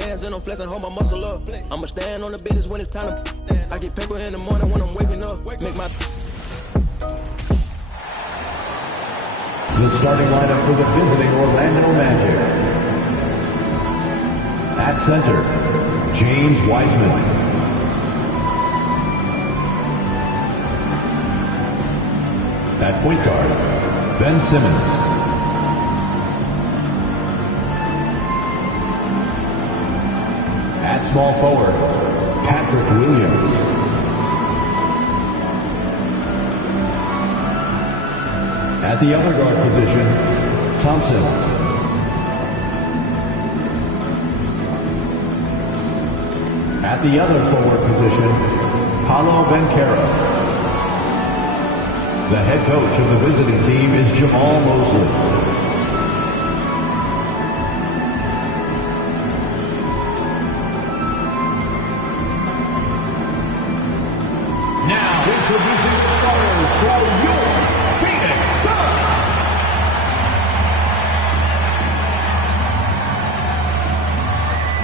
bands and I'm flexing, hold my muscle up. I'ma stand on the business when it's time to. I get paper in the morning when I'm waking up. Make my. The starting lineup for the visiting Orlando Magic. At center, James Wiseman. At point guard, Ben Simmons. At small forward, Patrick Williams. At the other guard position, Thompson. At the other forward position, Paolo Banchero. The head coach of the visiting team is Jamal Mosley. Now introducing the starters for your Phoenix Suns.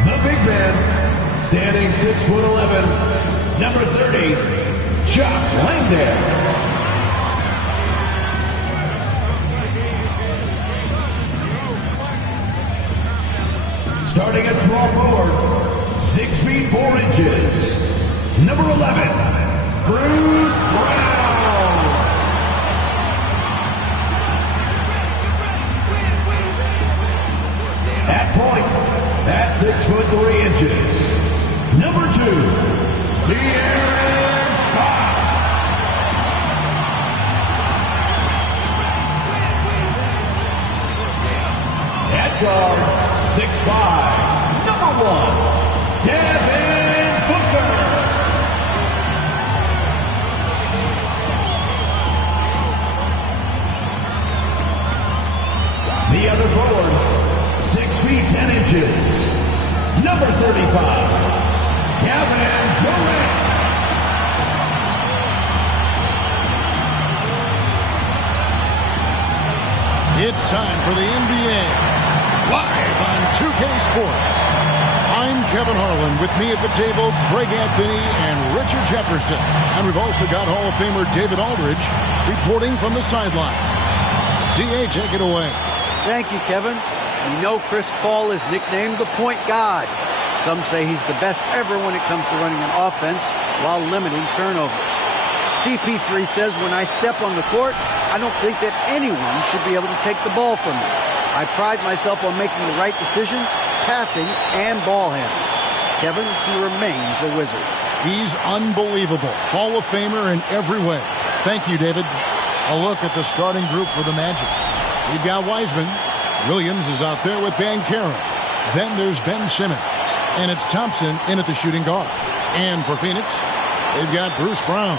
The big man, standing 6'11", number 30, Jock Landale. Starting at small forward, 6 feet 4 inches, number 11, Bruce Brown. At point, at 6 foot 3 inches, number 2, De'Aaron Fox. At guard, 6'5", number 1, Devin Booker. The other forward, 6 feet 10 inches, number 35, Kevin Durant. It's time for the NBA, live on 2K Sports. I'm Kevin Harlan. With me at the table, Greg Anthony and Richard Jefferson. And we've also got Hall of Famer David Aldridge reporting from the sidelines. DA, take it away. Thank you, Kevin. You know Chris Paul is nicknamed the point god. Some say he's the best ever when it comes to running an offense while limiting turnovers. CP3 says, when I step on the court, I don't think that anyone should be able to take the ball from me. I pride myself on making the right decisions, passing and ball handling. Kevin, he remains a wizard. He's unbelievable. Hall of Famer in every way. Thank you, David. A look at the starting group for the Magic. We've got Wiseman. Williams is out there with Banchero. Then there's Ben Simmons. And it's Thompson in at the shooting guard. And for Phoenix, they've got Bruce Brown.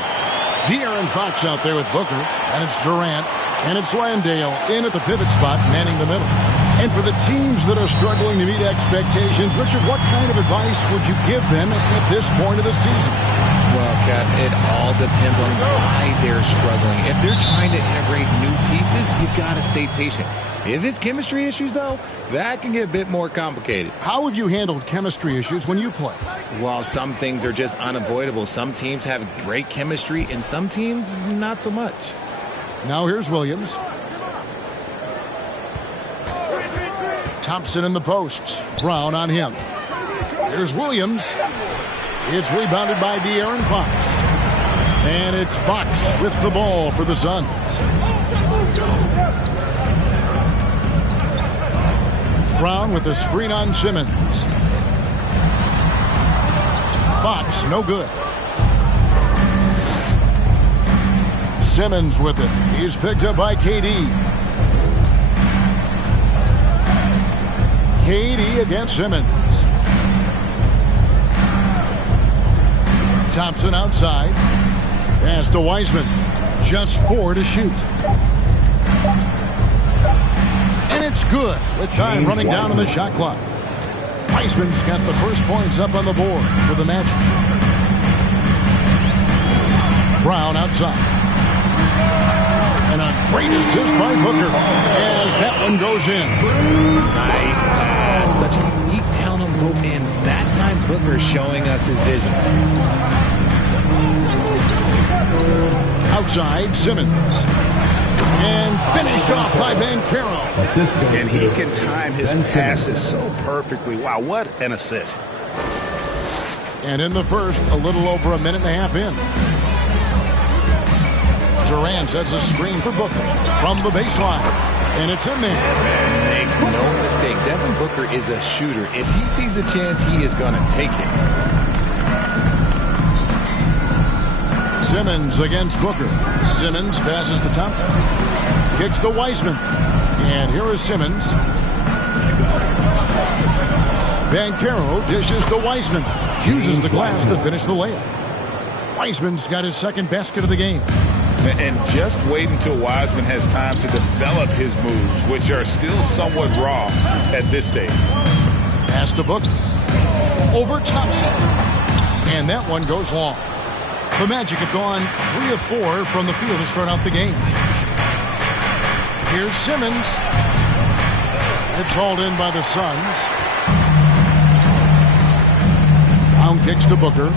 De'Aaron Fox out there with Booker. And it's Durant. And it's Landale in at the pivot spot, manning the middle. And for the teams that are struggling to meet expectations, Richard, what kind of advice would you give them at this point of the season? Well, Kev, it all depends on why they're struggling. If they're trying to integrate new pieces, you got to stay patient. If it's chemistry issues, though, that can get a bit more complicated. How have you handled chemistry issues when you play? Well, some things are just unavoidable. Some teams have great chemistry, and some teams not so much. Now here's Williams. Thompson in the posts. Brown on him. Here's Williams. It's rebounded by De'Aaron Fox. And it's Fox with the ball for the Suns. Brown with the screen on Simmons. Fox, no good. Simmons with it. He's picked up by KD. KD against Simmons. Thompson outside. Pass to Wiseman. Just 4 to shoot. And it's good with time running down on the shot clock. Wiseman's got the first points up on the board for the Magic. Brown outside. And a great assist by Booker as that one goes in. Nice pass. Such a unique talent on both ends. That time, Booker showing us his vision. Outside, Simmons. And finished off by Banchero. And he can time his passes so perfectly. Wow, what an assist. And in the first, a little over a minute and a half in. Durant sets a screen for Booker from the baseline. And it's in there. Make no mistake, Devin Booker is a shooter. If he sees a chance, he is going to take it. Simmons against Booker. Simmons passes to Thompson. Kicks to Wiseman. And here is Simmons. Banchero dishes to Wiseman. Uses the glass to finish the layup. Wiseman's got his second basket of the game. And just wait until Wiseman has time to develop his moves, which are still somewhat raw at this stage. Pass to Booker. Over Thompson. And that one goes long. The Magic have gone 3 of 4 from the field to start out the game. Here's Simmons. It's hauled in by the Suns. Brown kicks to Booker.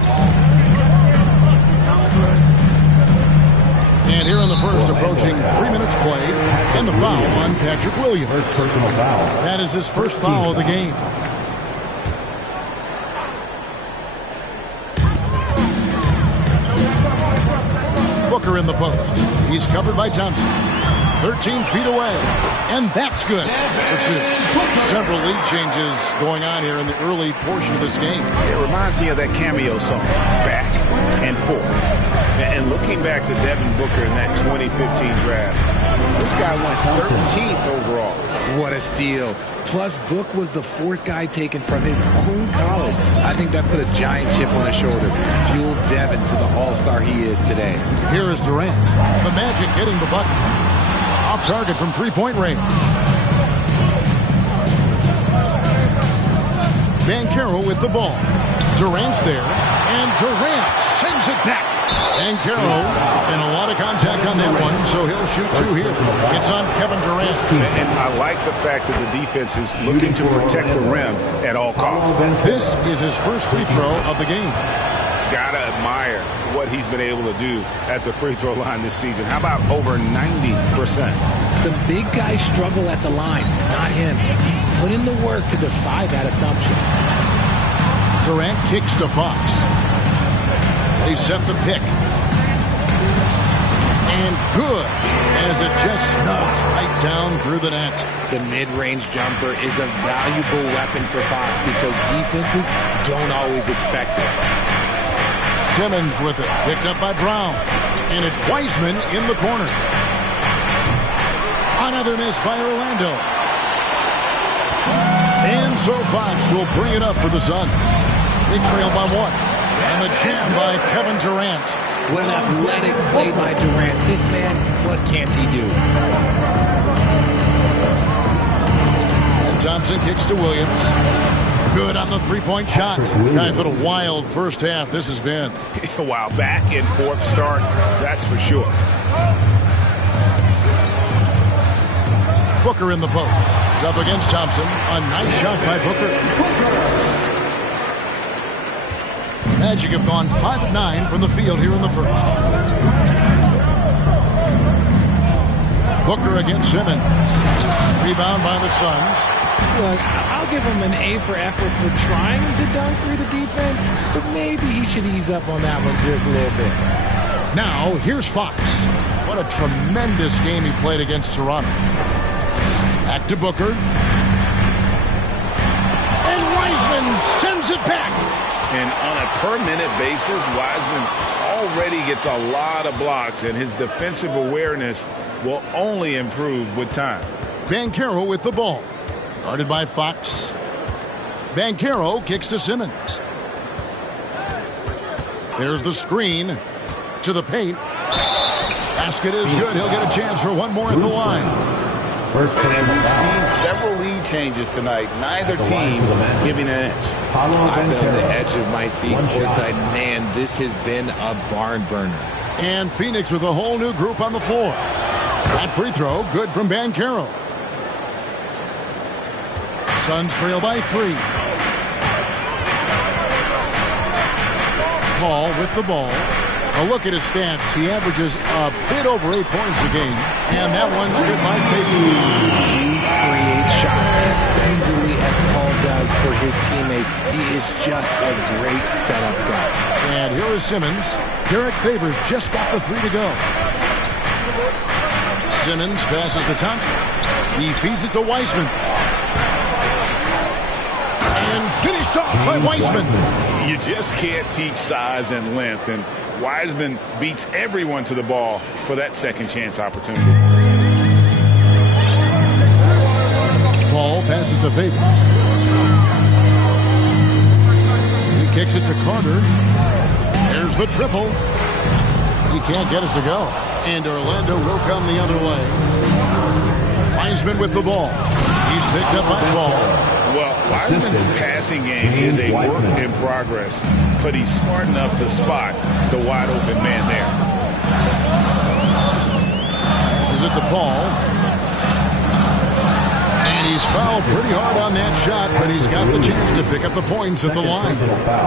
And here in the first, approaching 3 minutes played, and the foul on Patrick Williams. First personal foul. That is his first foul of the game. Booker in the post. He's covered by Thompson. 13 feet away. And that's good for two. Several lead changes going on here in the early portion of this game. It reminds me of that cameo song, Back and Forth. And looking back to Devin Booker in that 2015 draft, this guy went 13th overall. What a steal. Plus, Book was the 4th guy taken from his own college. I think that put a giant chip on his shoulder. Fueled Devin to the all-star he is today. Here is Durant. The Magic getting the bucket. Off target from three-point range. Banchero with the ball. Durant's there. And Durant sends it back. Banchero, and a lot of contact on that one, so he'll shoot 2 here. It's on Kevin Durant. And I like the fact that the defense is looking to protect the rim at all costs. This is his first free throw of the game. Gotta admire what he's been able to do at the free throw line this season. How about over 90%? Some big guys struggle at the line, not him. He's put in the work to defy that assumption. Durant kicks to Fox. They set the pick. And good, as it just snugs right down through the net. The mid-range jumper is a valuable weapon for Fox because defenses don't always expect it. Simmons with it, picked up by Brown. And it's Wiseman in the corner. Another miss by Orlando. And so Fox will bring it up for the Suns. They trail by 1. And the jam by Kevin Durant. What an athletic play by Durant. This man, what can't he do? And Thompson kicks to Williams. Good on the three-point shot. Guys, what a wild first half this has been. Wow, back and forth start, that's for sure. Booker in the post. He's up against Thompson. A nice shot by Booker. Magic have gone 5 of 9 from the field here in the first. Booker against Simmons. Rebound by the Suns. Look, I'll give him an A for effort for trying to dunk through the defense, but maybe he should ease up on that one just a little bit. Now, here's Fox. What a tremendous game he played against Toronto. Back to Booker. And Wiseman sends it back. And on a per-minute basis, Wiseman already gets a lot of blocks, and his defensive awareness will only improve with time. Banchero with the ball. Guarded by Fox. Banchero kicks to Simmons. There's the screen to the paint. Basket is good. He'll get a chance for one more at the line. And we've seen several lead changes tonight. Neither team giving an edge. I've been on the edge of my seat courtside. Man, this has been a barn burner. And Phoenix with a whole new group on the floor. That free throw, good from Banchero. Suns trail by 3. Paul with the ball. A look at his stats. He averages a bit over 8 points a game. And that one's good by Favors. He creates shots as easily as Paul does for his teammates. He is just a great setup guy. And here is Simmons. Derek Favors just got the 3 to go. Simmons passes to Thompson. He feeds it to Wiseman. And finished off by Wiseman. You just can't teach size and length, and Wiseman beats everyone to the ball for that second chance opportunity. Paul passes to Favors. He kicks it to Carter. There's the triple. He can't get it to go. And Orlando will come the other way. Wiseman with the ball. He's picked up by Paul. Well, Wiseman's passing game is a work in progress, but he's smart enough to spot the wide-open man there. Passes it to Paul. And he's fouled pretty hard on that shot, but he's got the chance to pick up the points at the line.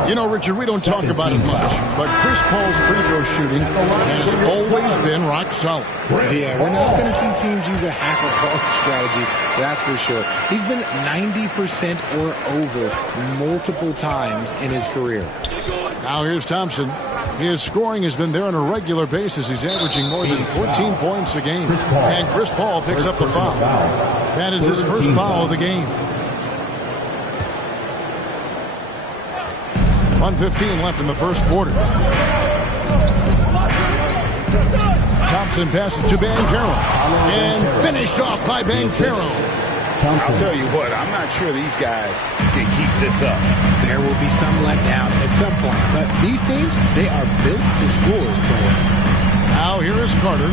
You know, Richard, we don't talk about it much, but Chris Paul's free throw shooting has always been rock solid. Yeah, we're not going to see teams use a half-a-ball strategy, that's for sure. He's been 90% or over multiple times in his career. Now here's Thompson. His scoring has been there on a regular basis. He's averaging more than 14 points a game. And Chris Paul picks up the foul. That is his first foul of the game. 1:15 left in the first quarter. Thompson passes to Banchero. And finished off by Banchero. I'll tell you what, I'm not sure these guys can keep this up. There will be some letdown at some point, but these teams, they are built to score. So now here is Carter.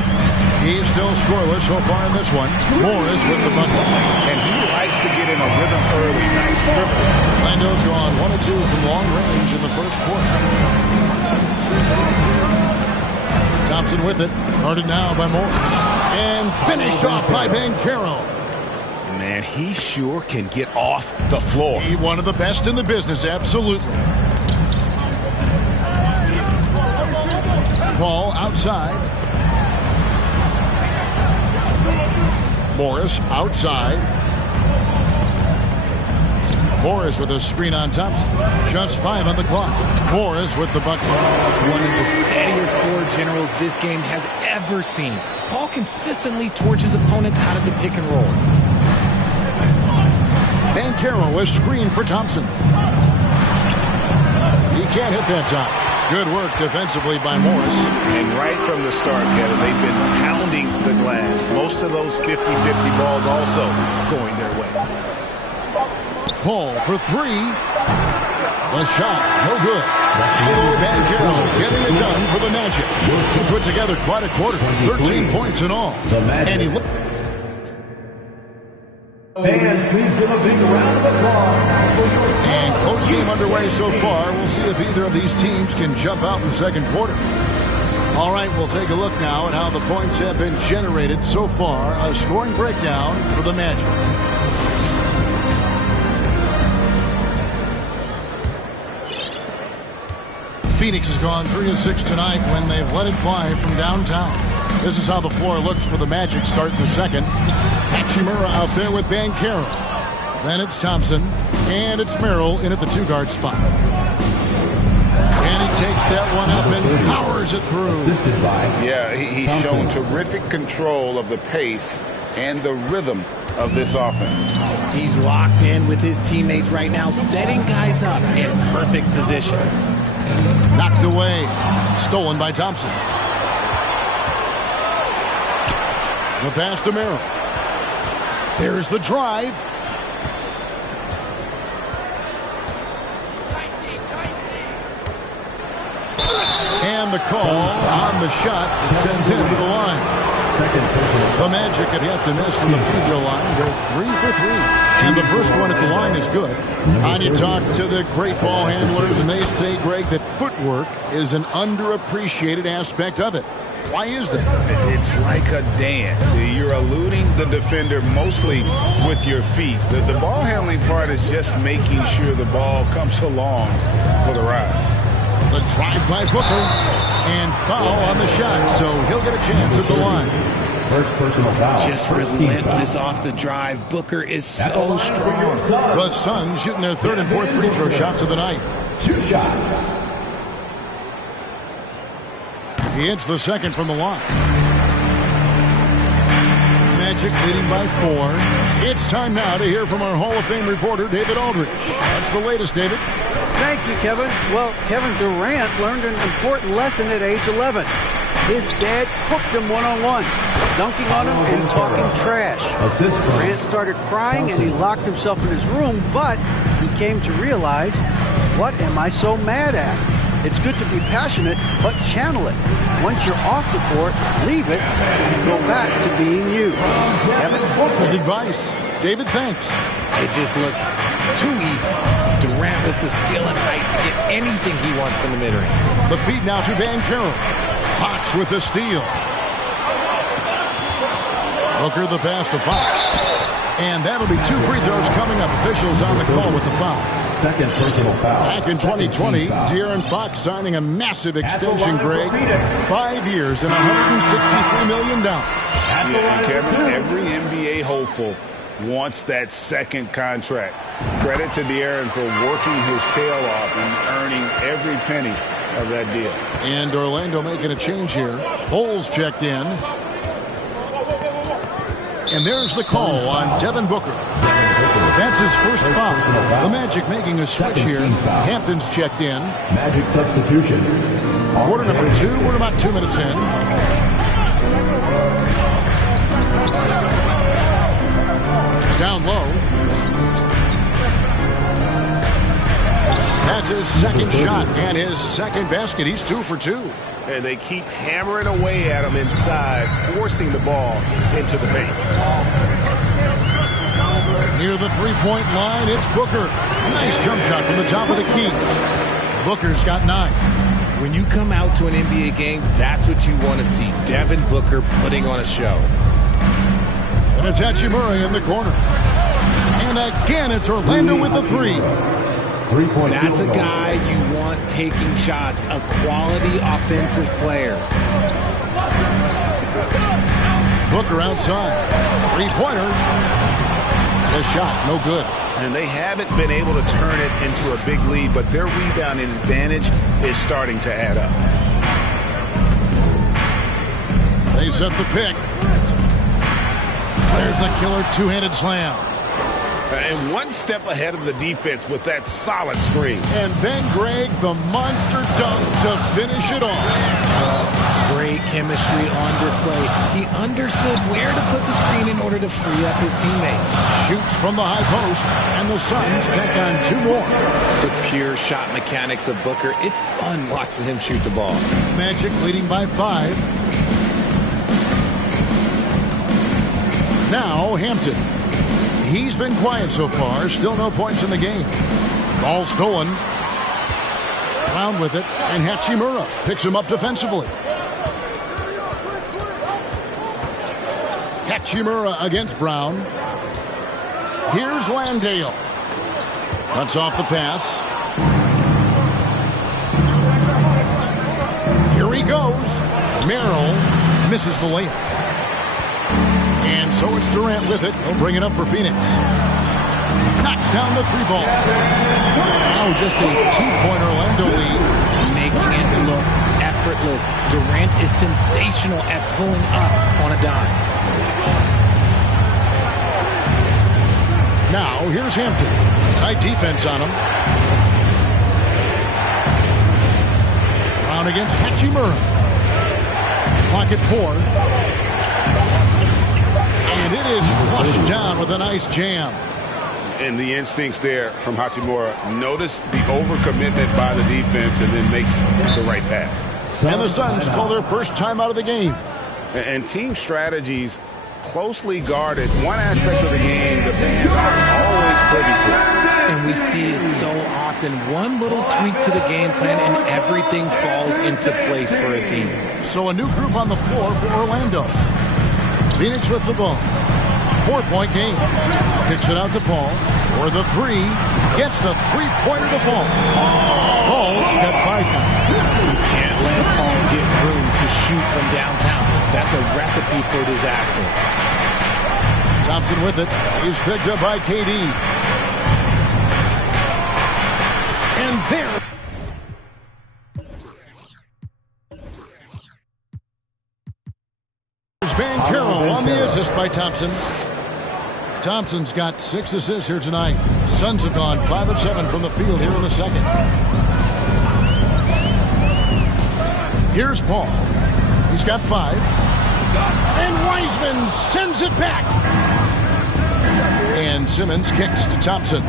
He's still scoreless so far in this one. Morris with the bucket. And he likes to get in a rhythm early. Nice dribble. Orlando's gone 1 of 2 from long range in the first quarter. Thompson with it. Guarded now by Morris. And finished off by Banchero. Man, he sure can get off the floor. He one of the best in the business, absolutely. Paul outside. Morris outside. Morris with a screen on Thompson. Just 5 on the clock. Morris with the bucket. One of the steadiest floor generals this game has ever seen. Paul consistently torches opponents out of the pick and roll. Banchero is screened for Thompson. He can't hit that time. Good work defensively by Morris. And right from the start, Kevin, they've been pounding the glass. Most of those 50-50 balls also going their way. Paul for 3. The shot, no good. Banchero getting it done for the Magic. He put together quite a quarter. 13 points in all. And he looked. Fans, please give a big round of applause. And close game underway so far. We'll see if either of these teams can jump out in the second quarter. All right, we'll take a look now at how the points have been generated so far. A scoring breakdown for the Magic. Phoenix has gone 3 of 6 tonight when they've let it fly from downtown. This is how the floor looks for the Magic starting the second. Hachimura out there with Banchero. Then it's Thompson. And it's Merrill in at the 2-guard spot. And he takes that one up and powers it through. Yeah, he's shown terrific control of the pace and the rhythm of this offense. He's locked in with his teammates right now, setting guys up in perfect position. Knocked away. Stolen by Thompson. The pass to Merrill. There's the drive. And the call on the shot. It sends him to the line. The Magic have yet to miss from the free throw line. They're 3 for 3. And the first one at the line is good. And you talk to the great ball handlers, and they say, Greg, that footwork is an underappreciated aspect of it. Why is that? It's like a dance. You're eluding the defender mostly with your feet. The ball handling part is just making sure the ball comes along for the ride. The drive by Booker. And foul on the shot, so he'll get a chance at the line. First personal foul. Just relentless off the drive. Booker is so strong. The Suns shooting their third and fourth free throw shots of the night. 2 shots. He hits the second from the line. Magic leading by 4. It's time now to hear from our Hall of Fame reporter, David Aldridge. That's the latest, David. Thank you, Kevin. Well, Kevin Durant learned an important lesson at age 11. His dad cooked him one-on-one, dunking on him and talking trash. Durant started crying and he locked himself in his room, but he came to realize, what am I so mad at? It's good to be passionate, but channel it. Once you're off the court, leave it and go back to being you. Kevin? Good advice. David, thanks. It just looks too easy. Durant with the skill and height to get anything he wants from the mid-range. The feed now to Banchero. Fox with the steal. Booker the pass to Fox. And that'll be 2 free throws coming up. Officials on the call with the foul. Second personal foul. Back in 2020, De'Aaron Fox signing a massive extension, Greg. 5 years and $163 million. Yeah, and Kevin, every NBA hopeful wants that second contract. Credit to De'Aaron for working his tail off and earning every penny of that deal. And Orlando making a change here. Bulls checked in. And there's the call on Devin Booker. That's his first foul. The Magic making a switch here. Hampton's checked in. Magic substitution. Quarter number 2. We're about 2 minutes in. Down low. That's his second shot and his second basket. He's 2 for 2. And they keep hammering away at him inside, forcing the ball into the paint. Near the three-point line, it's Booker. A nice jump shot from the top of the key. Booker's got 9. When you come out to an NBA game, that's what you want to see. Devin Booker putting on a show. And it's Hachimura in the corner. And again, it's Orlando with the 3. That's a guy you want taking shots, a quality offensive player. Booker outside. Three-pointer. The shot, no good. And they haven't been able to turn it into a big lead, but their rebounding advantage is starting to add up. They set the pick. There's the killer two-handed slam. And one step ahead of the defense with that solid screen. And then Greg, the monster dunk to finish it off. Great chemistry on display. He understood where to put the screen in order to free up his teammate. Shoots from the high post, and the Suns take on 2 more. The pure shot mechanics of Booker. It's fun watching him shoot the ball. Magic leading by 5. Now Hampton. He's been quiet so far. Still no points in the game. Ball stolen. Brown with it. And Hachimura picks him up defensively. Hachimura against Brown. Here's Landale. Cuts off the pass. Here he goes. Merrill misses the layup. And so it's Durant with it. He'll bring it up for Phoenix. Knocks down the 3 ball. Now just a 2-point Orlando lead. Making it look effortless. Durant is sensational at pulling up on a dime. Now here's Hampton. Tight defense on him. Brown against Hachimura. Clock at 4. And it is flushed down with a nice jam. And the instincts there from Hachimura. Notice the overcommitment by the defense and then makes the right pass. And the Suns call their first time out of the game. And team strategies closely guarded. One aspect of the game the fans aren't always privy to. And we see it so often. One little tweak to the game plan and everything falls into place for a team. So a new group on the floor for Orlando. Phoenix with the ball. 4-point game. Kicks it out to Paul. For the 3. Gets the 3-pointer to fall. Paul He's got 5 now. You can't let Paul get room to shoot from downtown. That's a recipe for disaster. Thompson with it. He's picked up by KD. And there. There's Banchero on the assist by Thompson. Thompson's got 6 assists here tonight. Suns have gone 5 of 7 from the field here in the second. Here's Paul. He's got 5. And Wiseman sends it back. And Simmons kicks to Thompson.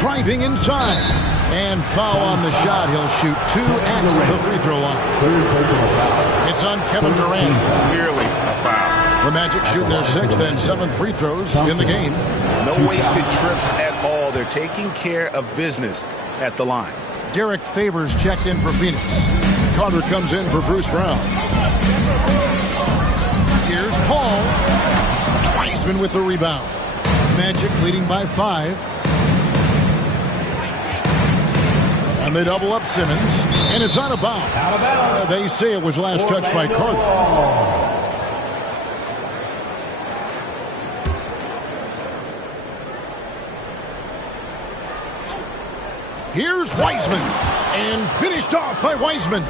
Driving inside. And foul on the shot. He'll shoot 2 at the free throw line. It's on Kevin Durant. Clearly a foul. The Magic shoot their 6th and 7th free throws in the game. No wasted trips at all. They're taking care of business at the line. Derek Favors checked in for Phoenix. Carter comes in for Bruce Brown. Here's Paul. Wiseman with the rebound. Magic leading by 5. And they double up Simmons. And it's out of bounds. They say it was last touched by Carter. Here's Wiseman, and finished off by Wiseman.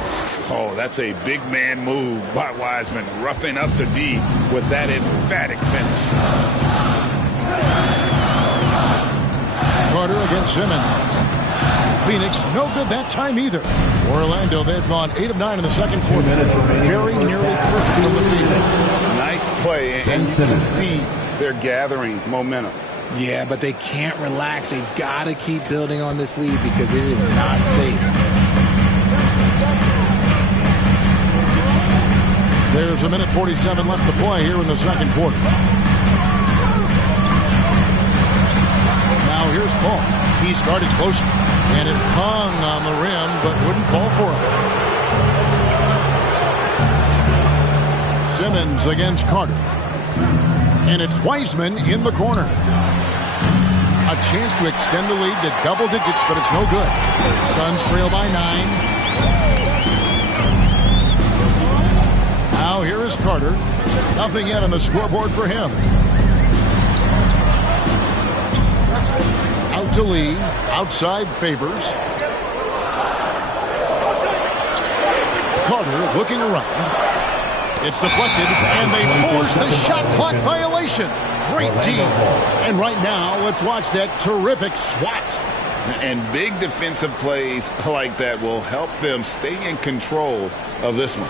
Oh, that's a big man move by Wiseman, roughing up the D with that emphatic finish. Carter against Simmons. Phoenix, no good that time either. Orlando, they've gone 8 of 9 in the second quarter. Very nearly perfect from the field. Nice play, and you can see they're gathering momentum. Yeah, but they can't relax. They've got to keep building on this lead because it is not safe. There's a minute 47 left to play here in the second quarter. Now here's Paul. He started closer, and it hung on the rim, but wouldn't fall for him. Simmons against Carter. And it's Wiseman in the corner. A chance to extend the lead to double digits, but it's no good. Suns trail by 9. Now here is Carter. Nothing yet on the scoreboard for him. Out to Lee. Outside Favors. Carter looking around. It's deflected, and they force the shot clock violation. Great team. And right now, let's watch that terrific swat. And big defensive plays like that will help them stay in control of this one.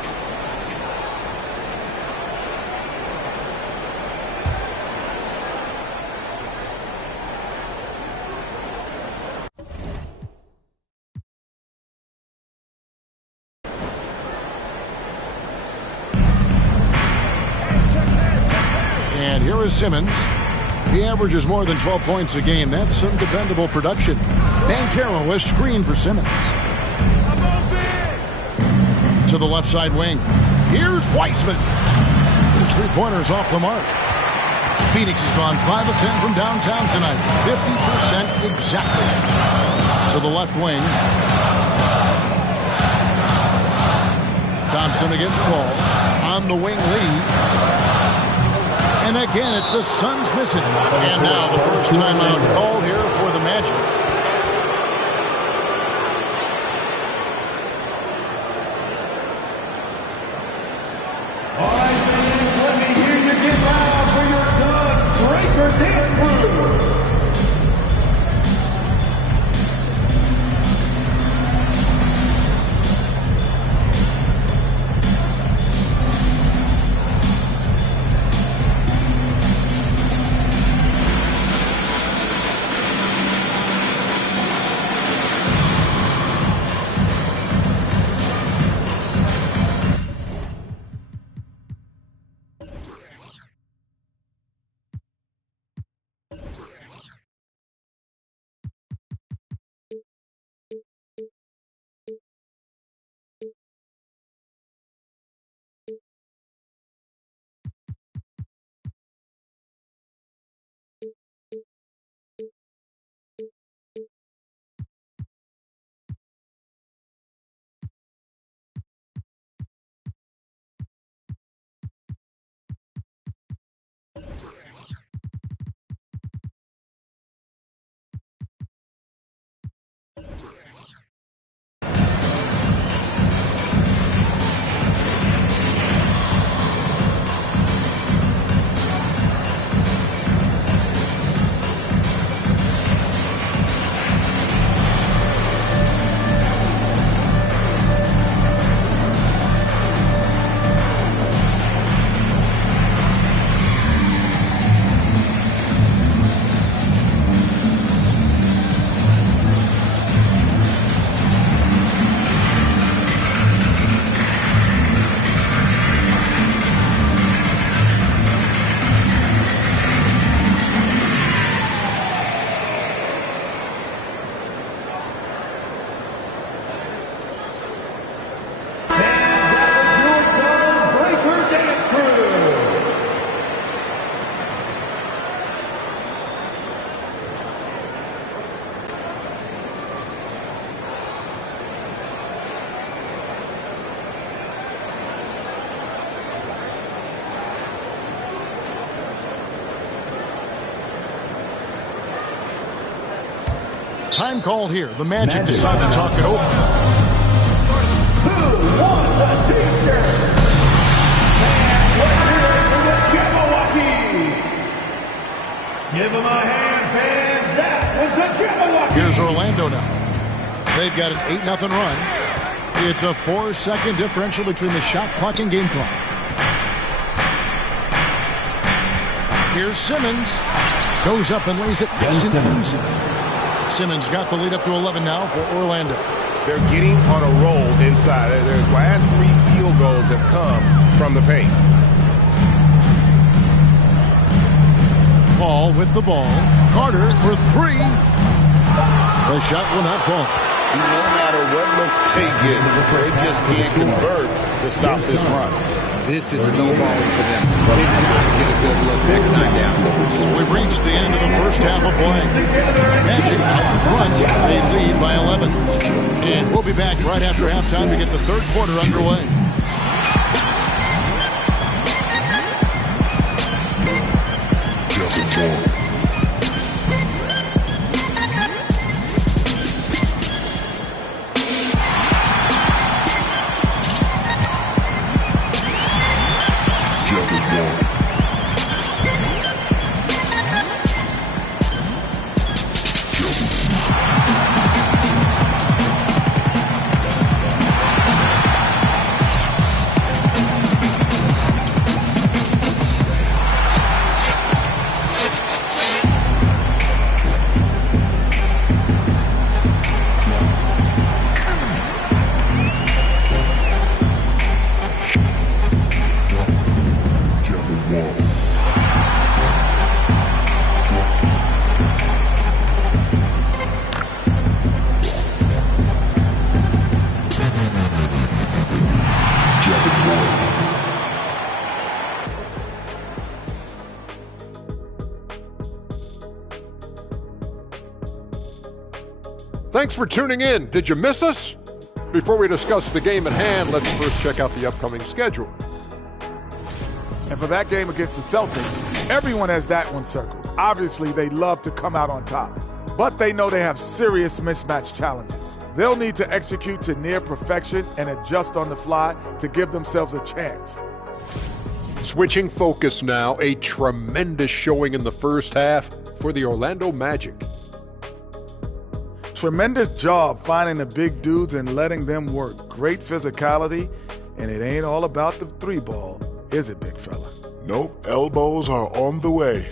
And here is Simmons. He averages more than 12 points a game. That's some dependable production. Banchero has screened for Simmons. To the left side wing. Here's Wiseman. His 3-pointers off the mark. Phoenix has gone 5 of 10 from downtown tonight. 50% exactly. To the left wing. Thompson against Paul. On the wing, Lee. And again, it's the Suns missing. And now the first timeout called here for the Magic. All right, fans, let me hear you get loud for your Suns Breaker Dance Crew. Time called here. The Magic decide to talk it over. Who wants a t-shirt? Give him a hand, fans. That was the Jabberwocky. Here's Orlando now. They've got an 8-0 run. It's a 4-second differential between the shot clock and game clock. Here's Simmons. Goes up and lays it nice and easy. Simmons got the lead up to 11 now for Orlando. They're getting on a roll inside. Their last 3 field goals have come from the paint. Paul with the ball. Carter for 3. The shot will not fall. No matter what looks they get, they just can't convert to stop this run. This is snowballing for them. They've got to get a good look next time down. So we've reached the end of the first half of play. Magic out in front. They lead by 11. And we'll be back right after halftime to get the third quarter underway. Thanks for tuning in. Did you miss us? Before we discuss the game at hand, let's first check out the upcoming schedule. And for that game against the Celtics, everyone has that one circled. Obviously, they love to come out on top, but they know they have serious mismatch challenges. They'll need to execute to near perfection and adjust on the fly to give themselves a chance. Switching focus now, a tremendous showing in the first half for the Orlando Magic. Tremendous job finding the big dudes and letting them work. Great physicality, and it ain't all about the 3-ball, is it, big fella? Nope, elbows are on the way.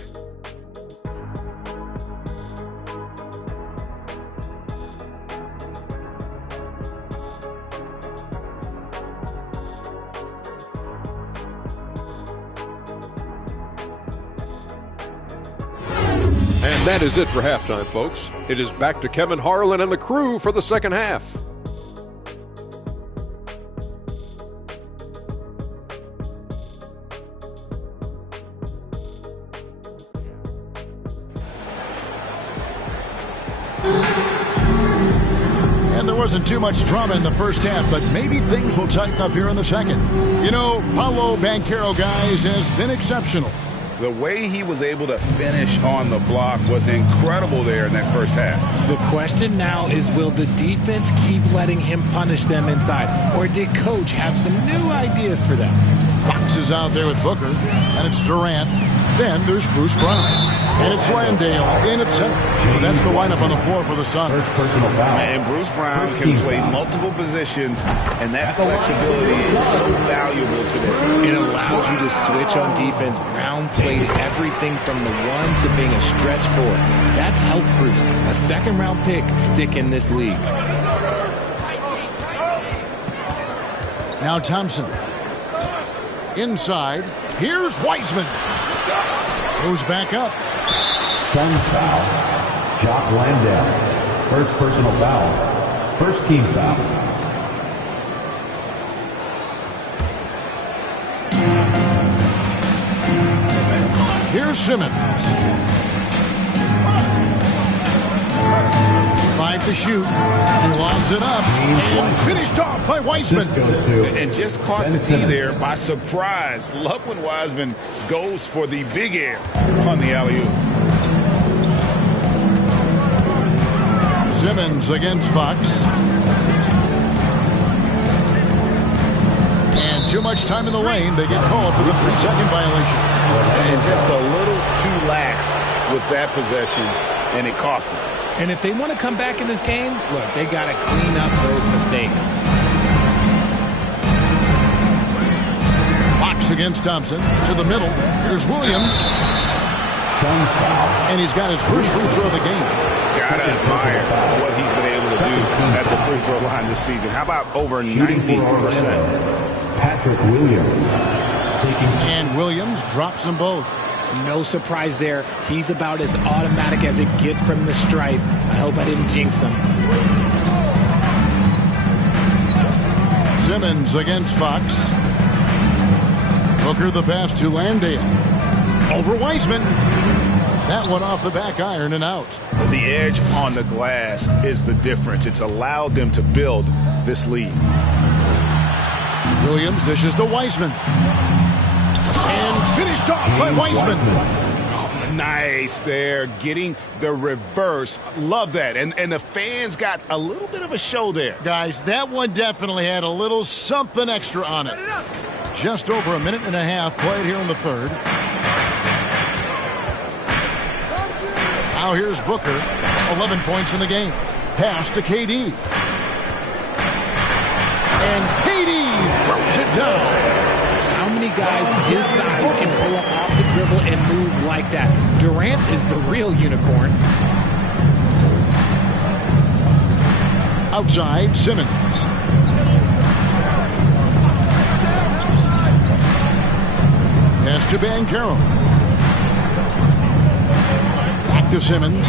And that is it for halftime, folks. It is back to Kevin Harlan and the crew for the second half. And there wasn't too much drama in the first half, but maybe things will tighten up here in the second. You know, Paolo Banchero, guys, has been exceptional. The way he was able to finish on the block was incredible there in that first half. The question now is, will the defense keep letting him punish them inside? Or did Coach have some new ideas for them? Fox is out there with Booker, and it's Durant. Then there's Bruce Brown. And it's Landale in at center. So that's the lineup on the floor for the Suns. And Bruce Brown can play multiple positions, and that flexibility is so valuable to them. It allows you to switch on defense. Brown played everything from the 1 to being a stretch 4. That's helped Bruce, a second-round pick, stick in this league. Now Thompson. Inside. Here's Wiseman. Goes back up. Suns foul. Jock Landale. First personal foul. First team foul. Here's Simmons. 5 to shoot. He lobs it up and finished off by Wiseman. And just caught the D there by surprise. Love when Wiseman goes for the big air on the alley-oop. Simmons against Fox. And too much time in the lane. They get called for the 3-second violation. And just a little too lax with that possession, and it cost them. And if they want to come back in this game, look, they got to clean up those mistakes. Fox against Thompson. To the middle. Here's Williams. And he's got his first free throw of the game. Gotta admire what he's been able to do at the free throw line this season. How about over 90%? Patrick Williams. And Williams drops them both. No surprise there. He's about as automatic as it gets from the stripe. I hope I didn't jinx him. Simmons against Fox. Booker the pass to Landale. Over Wiseman. That one off the back iron and out. The edge on the glass is the difference. It's allowed them to build this lead. Williams dishes to Wiseman. And finished off by Wiseman. Oh, nice there. Getting the reverse. Love that. And the fans got a little bit of a show there. Guys, that one definitely had a little something extra on it. Just over a minute and a half played here in the third. Now here's Booker. 11 points in the game. Pass to KD. And KD throws it down. How many guys his size can pull up off the dribble and move like that? Durant is the real unicorn. Outside, Simmons. Pass to Banchero. Back to Simmons.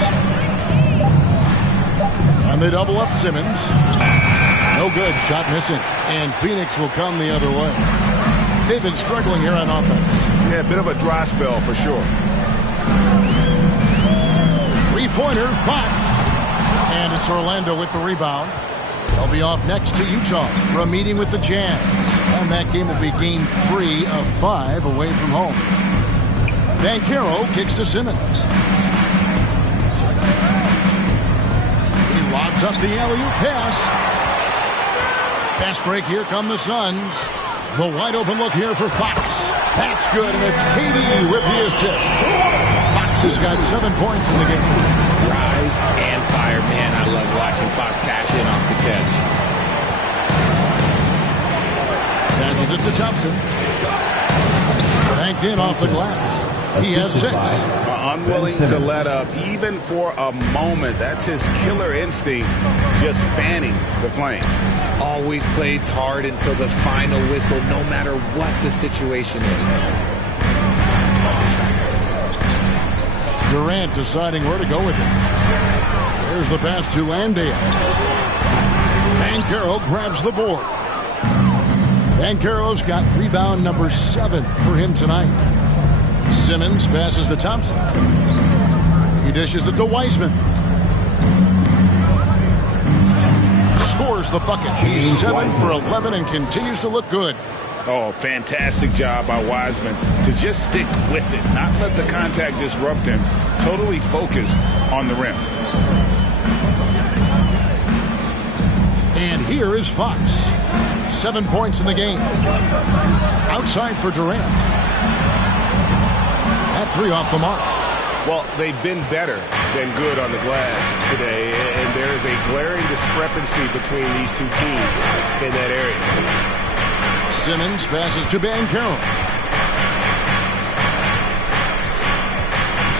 And they double up Simmons. No good. Shot missing. And Phoenix will come the other way. They've been struggling here on offense. Yeah, a bit of a dry spell for sure. Three-pointer, Fox. And it's Orlando with the rebound. They'll be off next to Utah for a meeting with the Jazz. And that game will be game 3 of 5 away from home. Banchero kicks to Simmons. He lobs up the alley-oop pass. Fast break, here come the Suns. The wide open look here for Fox. That's good, and it's KD with the assist. Fox has got 7 points in the game. Rise and fire. Man, I love watching Fox cash in off the catch. Passes it to Thompson. Banked in off the glass. He has 6. Unwilling to let up, even for a moment. That's his killer instinct, just fanning the flame. Always plays hard until the final whistle, no matter what the situation is. Durant deciding where to go with it. There's the pass to Landale. Banchero grabs the board. Banchero's got rebound number 7 for him tonight. Simmons passes to Thompson. He dishes it to Wiseman. Scores the bucket. He's 7 for 11 and continues to look good. Oh, fantastic job by Wiseman to just stick with it, not let the contact disrupt him. Totally focused on the rim. And here is Fox. 7 points in the game. Outside for Durant. That 3 off the mark. Well, they've been better than good on the glass today, and there is a glaring discrepancy between these two teams in that area. Simmons passes to Banchero.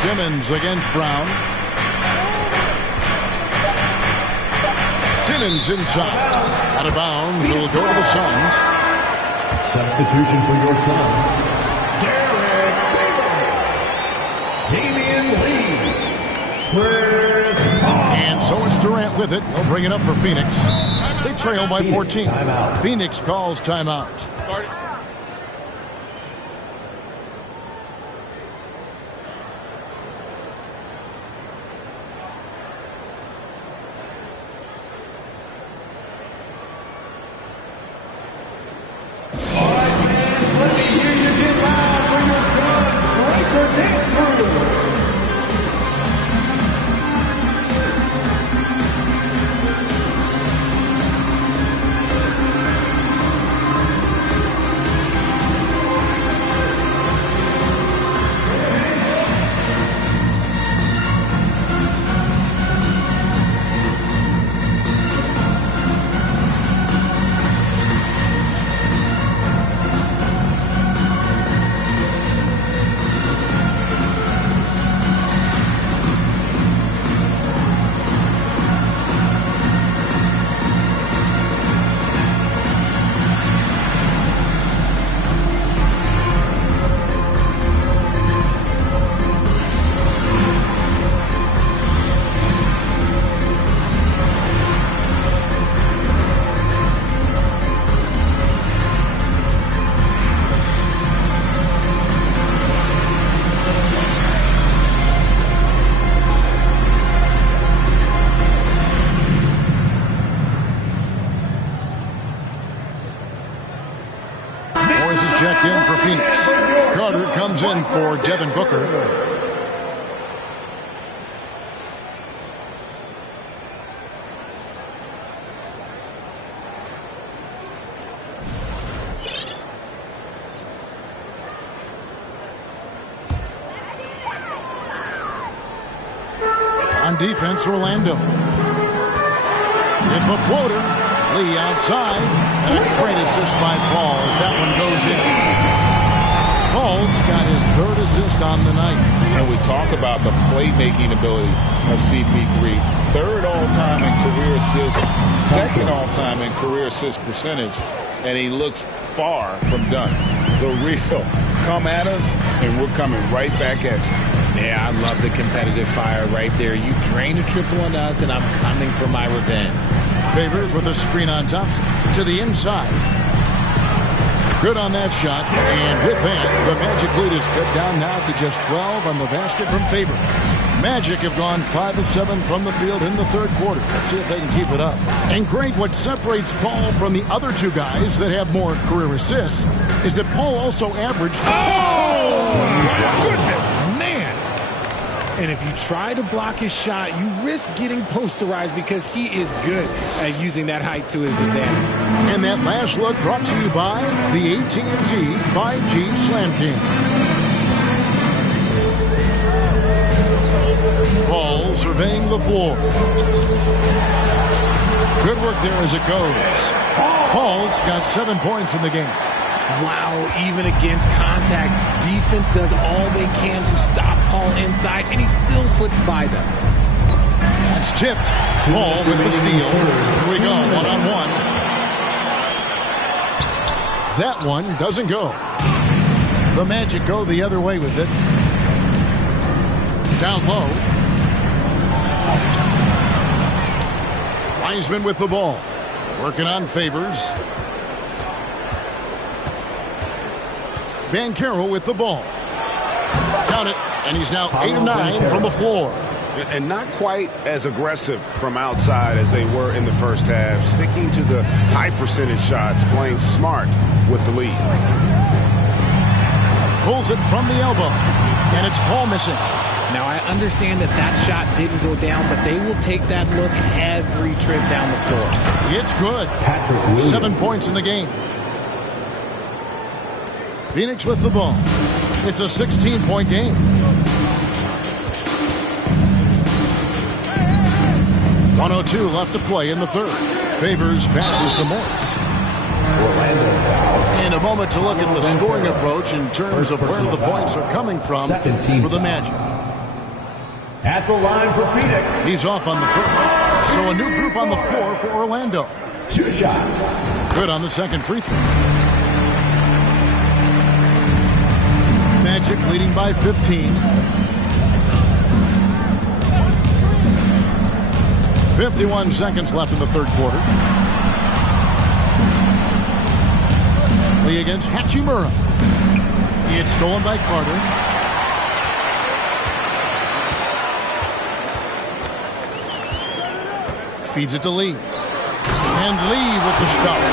Simmons against Brown. Simmons inside. Out of bounds. It'll go to the Suns. Substitution for your Suns. Damian Lee. And so it's Durant with it. He'll bring it up for Phoenix. They trail by 14. Phoenix calls timeout. checked in for Phoenix. Carter comes in for Devin Booker. On defense, Orlando. With the floater. Lee outside. And a great assist by Paul as that one goes in. Paul's got his third assist on the night. And we talk about the playmaking ability of CP3. Third all-time in career assists. Second all-time in career assist percentage. And he looks far from done. The real come at us, and we're coming right back at you. Yeah, I love the competitive fire right there. You drain a triple on us, and I'm coming for my revenge. Favors with a screen on Thompson to the inside. Good on that shot. And with that, the Magic lead is cut down now to just 12 on the basket from Favors. Magic have gone 5 of 7 from the field in the third quarter. Let's see if they can keep it up. And great, what separates Paul from the other two guys that have more career assists is that Paul also averaged... Oh, my goodness, man. And if you try to block his shot, you risk getting posterized because he is good at using that height to his advantage. And that last look brought to you by the AT&T 5G Slam King. Paul surveying the floor. Good work there as it goes. Paul's got 7 points in the game. Wow, even against contact, defense does all they can to stop Paul inside, and he still slips by them. That's tipped. Paul with the steal. Here we go, one-on-one. That one doesn't go. The Magic go the other way with it. Down low. Wiseman with the ball. Working on Favors. Banchero with the ball. Count it, and he's now 8 of 9 from the floor. And not quite as aggressive from outside as they were in the first half. Sticking to the high percentage shots, playing smart with the lead. Pulls it from the elbow, and it's Paul missing. Now, I understand that that shot didn't go down, but they will take that look every trip down the floor. It's good. 7 points in the game. Phoenix with the ball. It's a 16-point game. 1:02 left to play in the third. Favors passes to Morris. In a moment to look at the scoring approach in terms of where the points are coming from for the Magic. At the line for Phoenix. He's off on the first. So a new group on the floor for Orlando. 2 shots. Good on the second free throw. Magic leading by 15. 51 seconds left in the third quarter. Lee against Hachimura. It's stolen by Carter. Feeds it to Lee. And Lee with the stuff.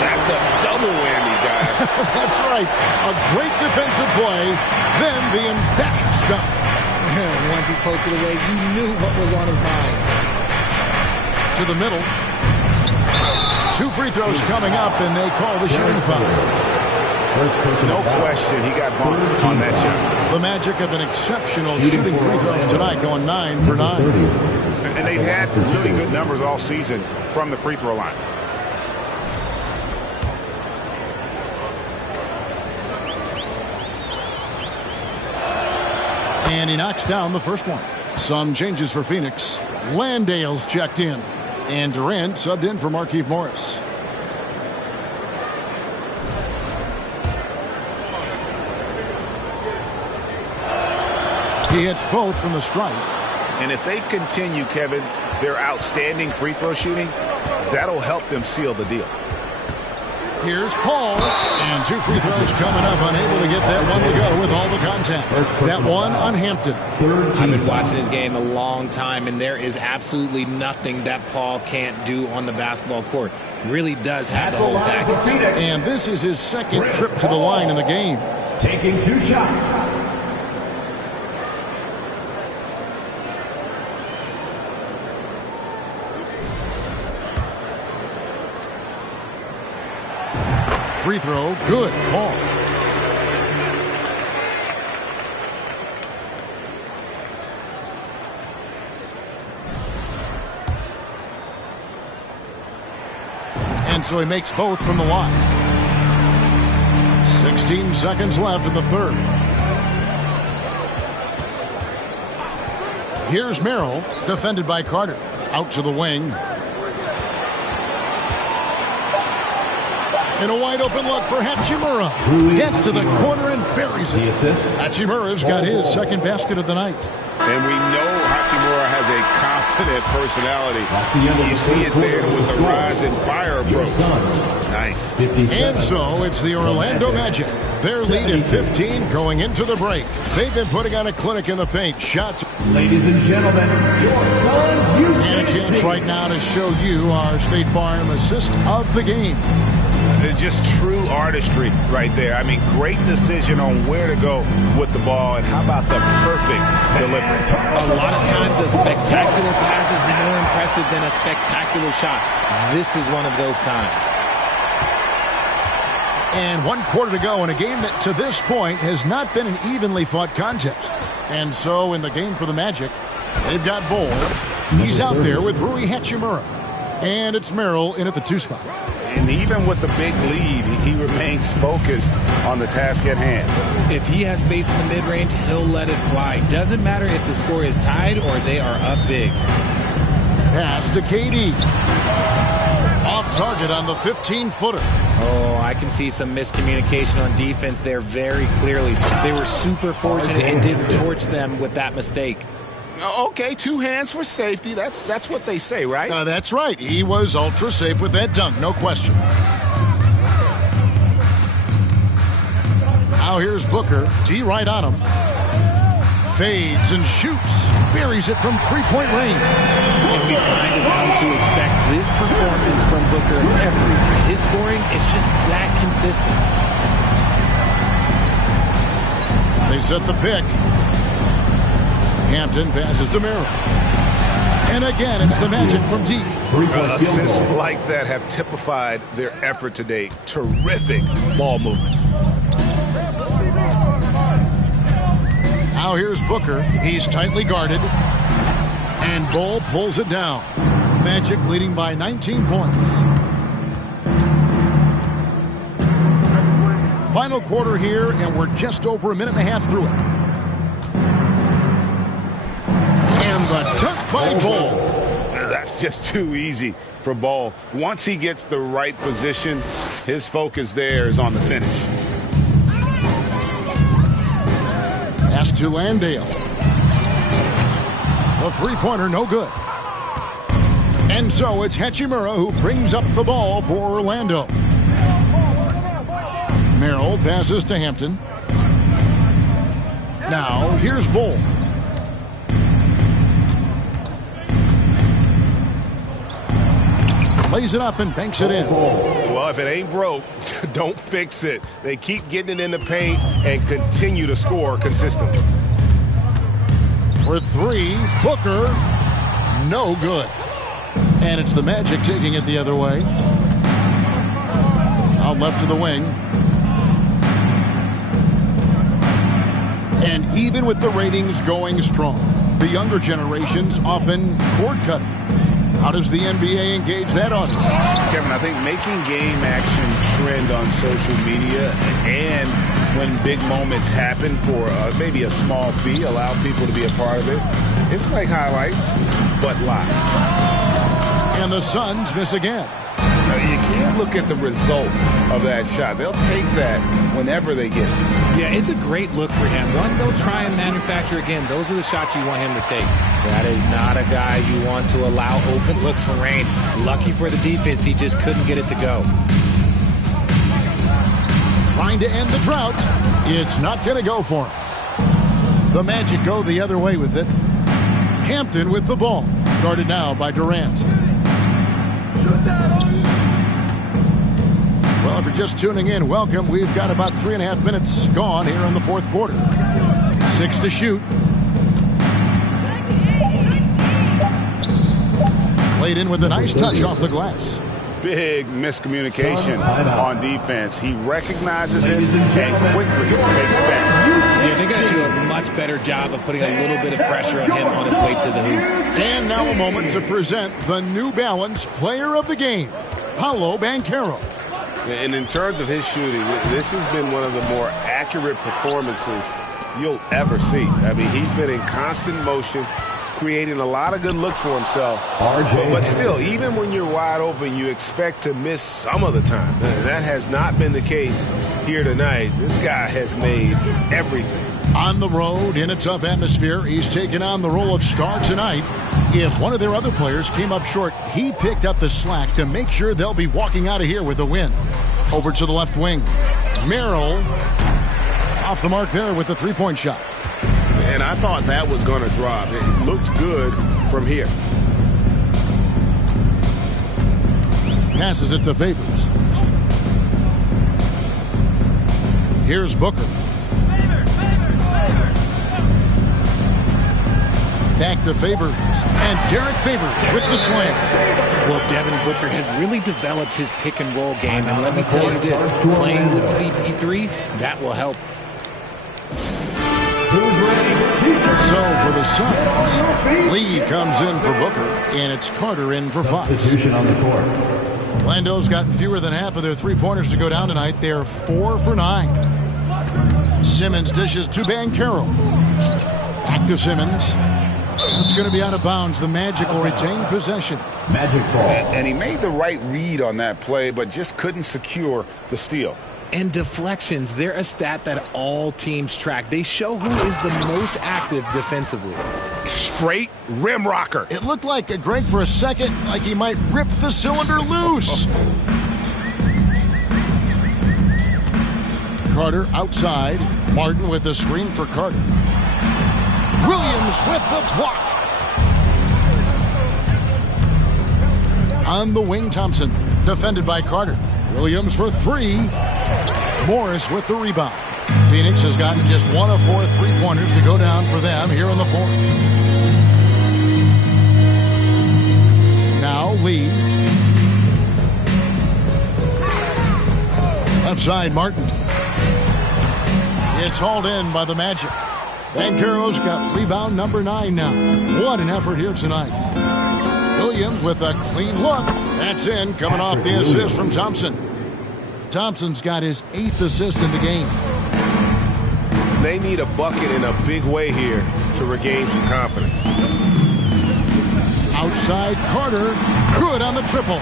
That's a double whammy, guys. That's right. A great defensive play, then the emphatic stuff. Once he poked it away, you knew what was on his mind. To the middle. 2 free throws coming up, and they call the shooting foul. No question, he got bumped on that shot. The Magic have been exceptional shooting free throws tonight, going 9 for 9. And they've had really good numbers all season from the free throw line. And he knocks down the first one. Some changes for Phoenix. Landale's checked in. And Durant subbed in for Markieff Morris. He hits both from the stripe. And if they continue, Kevin, their outstanding free throw shooting, that'll help them seal the deal. Here's Paul, and 2 free throws coming up, unable to get that one to go with all the contact. That one on Hampton. I've been watching this game a long time, and there is absolutely nothing that Paul can't do on the basketball court. Really does have the whole package. And this is his second trip to the line in the game. Taking 2 shots. Free throw, good. Paul. And so he makes both from the line. 16 seconds left in the third. Here's Merrill, defended by Carter. Out to the wing. And a wide open look for Hachimura. Gets to the corner and buries it. Hachimura's got his second basket of the night. And we know Hachimura has a confident personality. You see it there with the rise and fire approach. Nice. And so it's the Orlando Magic. Their lead at 15 going into the break. They've been putting on a clinic in the paint. Shots. Ladies and gentlemen, your son, and a chance right now to show you our State Farm assist of the game. Just true artistry right there. I mean, great decision on where to go with the ball, and how about the perfect delivery? A lot of times a spectacular pass is more impressive than a spectacular shot. This is one of those times. And 1 quarter to go in a game that to this point has not been an evenly fought contest. And so in the game for the Magic, they've got Bol. He's out there with Rui Hachimura. And it's Merrill in at the 2 spot. And even with the big lead, he remains focused on the task at hand. If he has space in the mid-range, he'll let it fly. Doesn't matter if the score is tied or they are up big. Pass to KD. Off target on the 15-footer. Oh, I can see some miscommunication on defense there very clearly. They were super fortunate it didn't torch them with that mistake. Okay, 2 hands for safety. That's what they say, right? That's right. He was ultra safe with that dunk, no question. Now here's Booker. D right on him. Fades and shoots. Buries it from 3-point range. And we've kind of come to expect this performance from Booker every night. His scoring is just that consistent. They set the pick. Hampton passes to Merrill. And again, it's the Magic from deep. Assists like that have typified their effort today. Terrific ball movement. Now here's Booker. He's tightly guarded. And Bol pulls it down. Magic leading by 19 points. Final quarter here, and we're just over a minute and a half through it. The dunk by Bol. That's just too easy for Bol. Once he gets the right position, his focus there is on the finish. Pass to Landale. The 3-pointer, no good. And so it's Hachimura who brings up the ball for Orlando. Merrill passes to Hampton. Now here's Bol. Lays it up and banks it in. Well, if it ain't broke, don't fix it. They keep getting it in the paint and continue to score consistently. For 3, Booker, no good. And it's the Magic taking it the other way. Out left to the wing. And even with the ratings going strong, the younger generations often cord cutting. How does the NBA engage that audience? Kevin, I think making game action trend on social media, and when big moments happen for maybe a small fee, allow people to be a part of it. It's like highlights, but live. And the Suns miss again. You can't look at the result of that shot. They'll take that whenever they get it. Yeah, it's a great look for him. One, they'll try and manufacture again. Those are the shots you want him to take. That is not a guy you want to allow open looks from range. Lucky for the defense, he just couldn't get it to go. trying to end the drought. It's not going to go for him. The Magic go the other way with it. Hampton with the ball. Guarded now by Durant. Well, if you're just tuning in, welcome. We've got about 3.5 minutes gone here in the fourth quarter. 6 to shoot. Played in with a nice touch off the glass. Big miscommunication on defense. He recognizes it and quickly takes it back. Yeah, they're going to do a much better job of putting a little bit of pressure on him on his way to the hoop. And now a moment to present the New Balance Player of the Game, Paolo Banchero. And in terms of his shooting, this has been one of the more accurate performances you'll ever see. I mean, he's been in constant motion, creating a lot of good looks for himself. But still, even when you're wide open, you expect to miss some of the time. And that has not been the case here tonight. This guy has made everything. On the road, in a tough atmosphere, he's taken on the role of star tonight. If one of their other players came up short, he picked up the slack to make sure they'll be walking out of here with a win. Over to the left wing. Merrill off the mark there with the three-point shot. And I thought that was going to drop. It looked good from here. Passes it to Favors. Here's Booker. Back to Favors. And Derek Favors with the slam. Well, Devin Booker has really developed his pick-and-roll game. And let me tell you this, playing with CP3, that will help. So for the Suns, Lee comes in for Booker, and it's Carter in for Fox. Orlando's gotten fewer than half of their three-pointers to go down tonight. They're 4 for 9. Simmons dishes to Banchero. Back to Simmons. It's going to be out of bounds. The Magic will retain possession. Magic ball. And he made the right read on that play, but just couldn't secure the steal. And deflections, they're a stat that all teams track. They show who is the most active defensively. Straight rim rocker. It looked like Greg for a second, like he might rip the cylinder loose. Carter outside. Martin with the screen for Carter. Williams with the block. On the wing, Thompson. Defended by Carter. Williams for 3. Morris with the rebound. Phoenix has gotten just 1 of 4 three-pointers to go down for them here in the fourth. Now Lee. Left side, Martin. It's hauled in by the Magic. Banchero's got rebound number 9 now. What an effort here tonight. Williams with a clean look. That's in, coming off the assist from Thompson. Thompson's got his 8th assist in the game. They need a bucket in a big way here to regain some confidence. Outside, Carter. Good on the triple.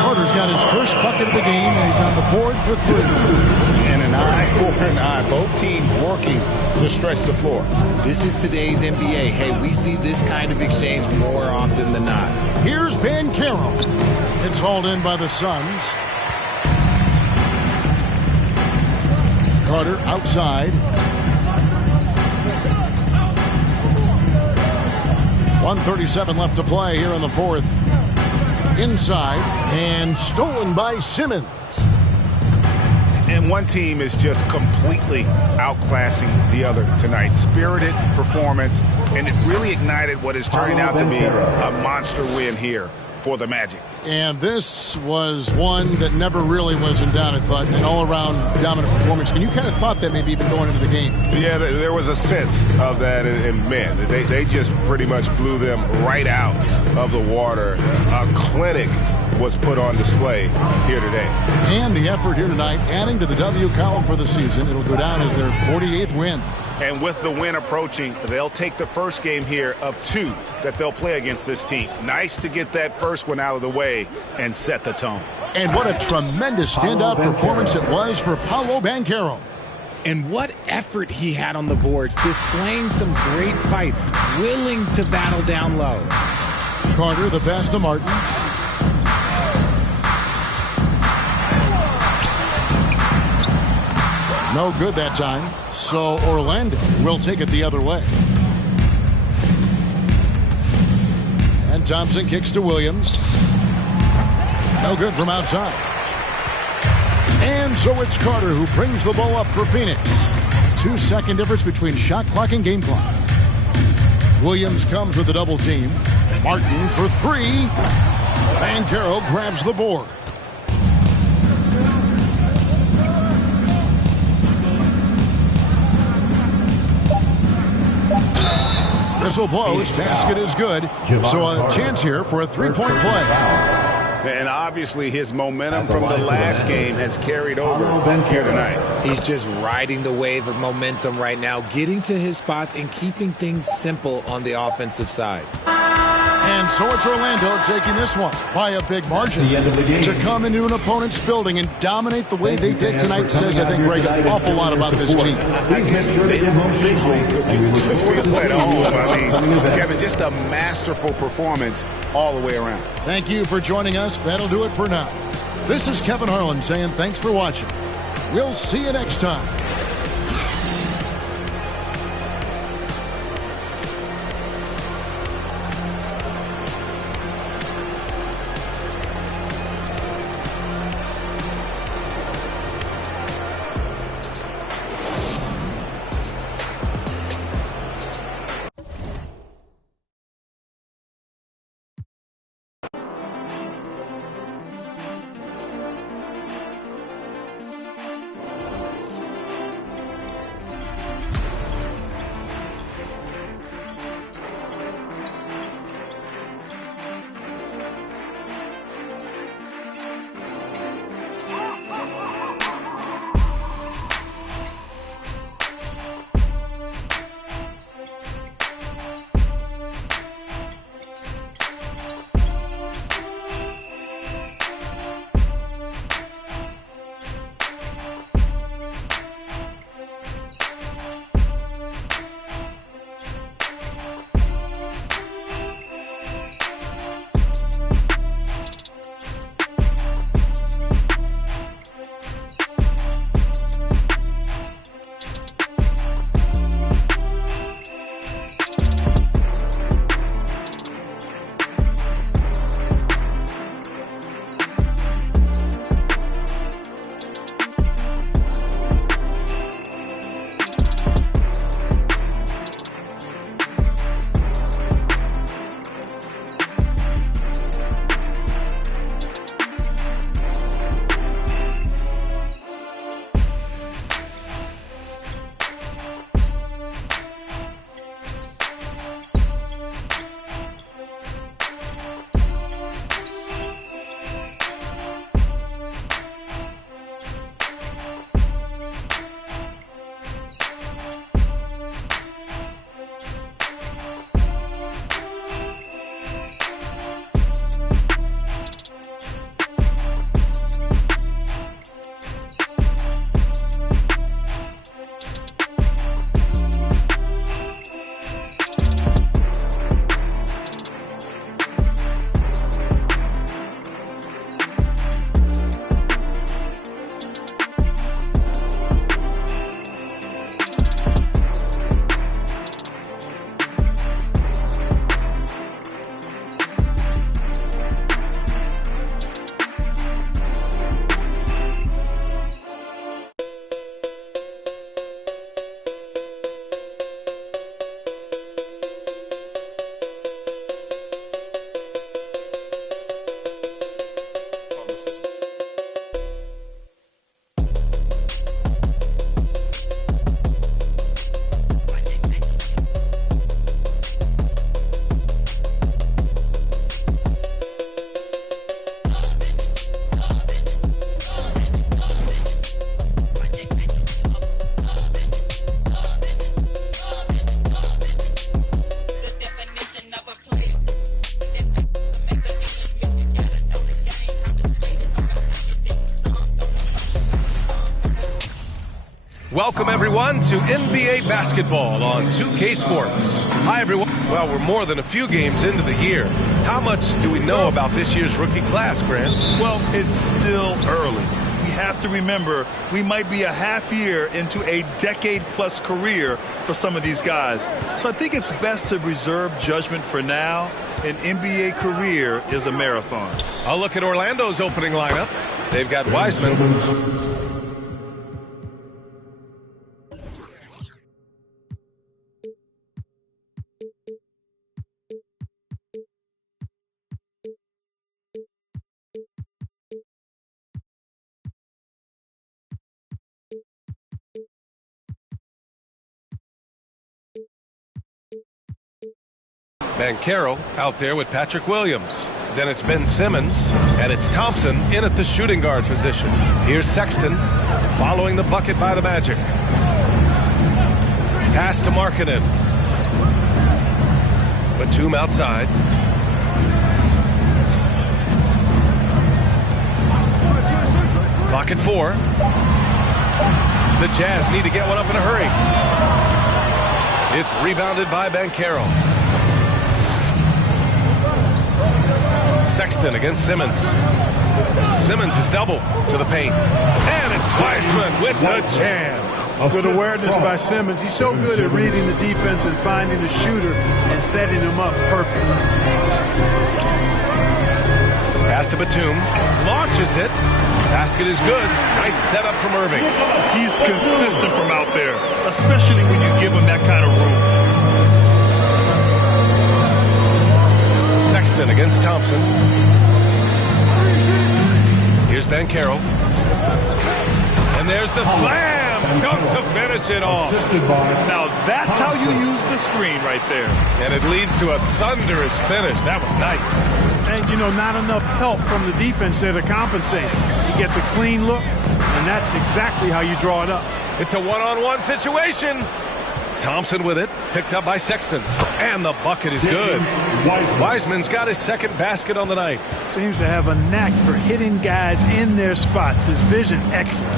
Carter's got his first bucket of the game, and he's on the board for 3. And an eye for an eye. Both teams working to stretch the floor. This is today's NBA. Hey, we see this kind of exchange more often than not. Here's Banchero. It's hauled in by the Suns. Carter outside. 1:37 left to play here in the fourth. Inside and stolen by Simmons. And one team is just completely outclassing the other tonight. Spirited performance, and it really ignited what is turning out to be a monster win here for the Magic. And this was one that never really was in doubt, I thought. An all-around dominant performance. And you kind of thought that maybe even going into the game. Yeah, there was a sense of that. And man, they just pretty much blew them right out of the water. A clinic was put on display here today. And the effort here tonight, adding to the W column for the season. It'll go down as their 48th win. And with the win approaching, they'll take the first game here of 2 that they'll play against this team. Nice to get that first one out of the way and set the tone. And what a tremendous standout performance it was for Paolo Banchero. And what effort he had on the boards, displaying some great fight, willing to battle down low. Carter, the pass to Martin. No good that time, so Orlando will take it the other way. And Thompson kicks to Williams. No good from outside. And so it's Carter who brings the ball up for Phoenix. 2-second difference between shot clock and game clock. Williams comes with a double team. Martin for three. Banchero grabs the board. Whistle blows. Basket is good. So a chance here for a three-point play. And obviously his momentum from the last game has carried over here tonight. He's just riding the wave of momentum right now, getting to his spots and keeping things simple on the offensive side. And so it's Orlando taking this one by a big margin. To come into an opponent's building and dominate the way they did tonight says, I think, Greg, an awful lot about this team. I guess they didn't think home cooking was feel at home. I mean, Kevin, just a masterful performance all the way around. Thank you for joining us. That'll do it for now. This is Kevin Harlan saying thanks for watching. We'll see you next time. Welcome, everyone, to NBA basketball on 2K Sports. Hi, everyone. Well, we're more than a few games into the year. How much do we know about this year's rookie class, Grant? Well, it's still early. we have to remember we might be a half year into a decade-plus career for some of these guys. So I think it's best to reserve judgment for now. An NBA career is a marathon. I'll look at Orlando's opening lineup. They've got Wiseman. Banchero out there with Patrick Williams. Then it's Ben Simmons, and it's Thompson in at the shooting guard position. Here's Sexton following the bucket by the Magic. Pass to Markkanen. Batum outside. Clock at 4. The Jazz need to get one up in a hurry. It's rebounded by Banchero. Sexton against Simmons. Simmons is double to the paint. And it's Wiseman with the jam. Good awareness by Simmons. He's so good at reading the defense and finding the shooter and setting him up perfectly. Pass to Batum. Launches it. Basket is good. Nice setup from Irving. He's consistent from out there, especially when you give him that kind of room. Sexton against Thompson. Here's Banchero. And there's the slam dunk to finish it off. Now that's how you use the screen right there. And it leads to a thunderous finish. That was nice. And, you know, not enough help from the defense there to compensate. He gets a clean look, and that's exactly how you draw it up. It's a one-on-one situation. Thompson with it, picked up by Sexton. And the bucket is good. Wiseman's got his second basket on the night. Seems to have a knack for hitting guys in their spots. His vision, excellent.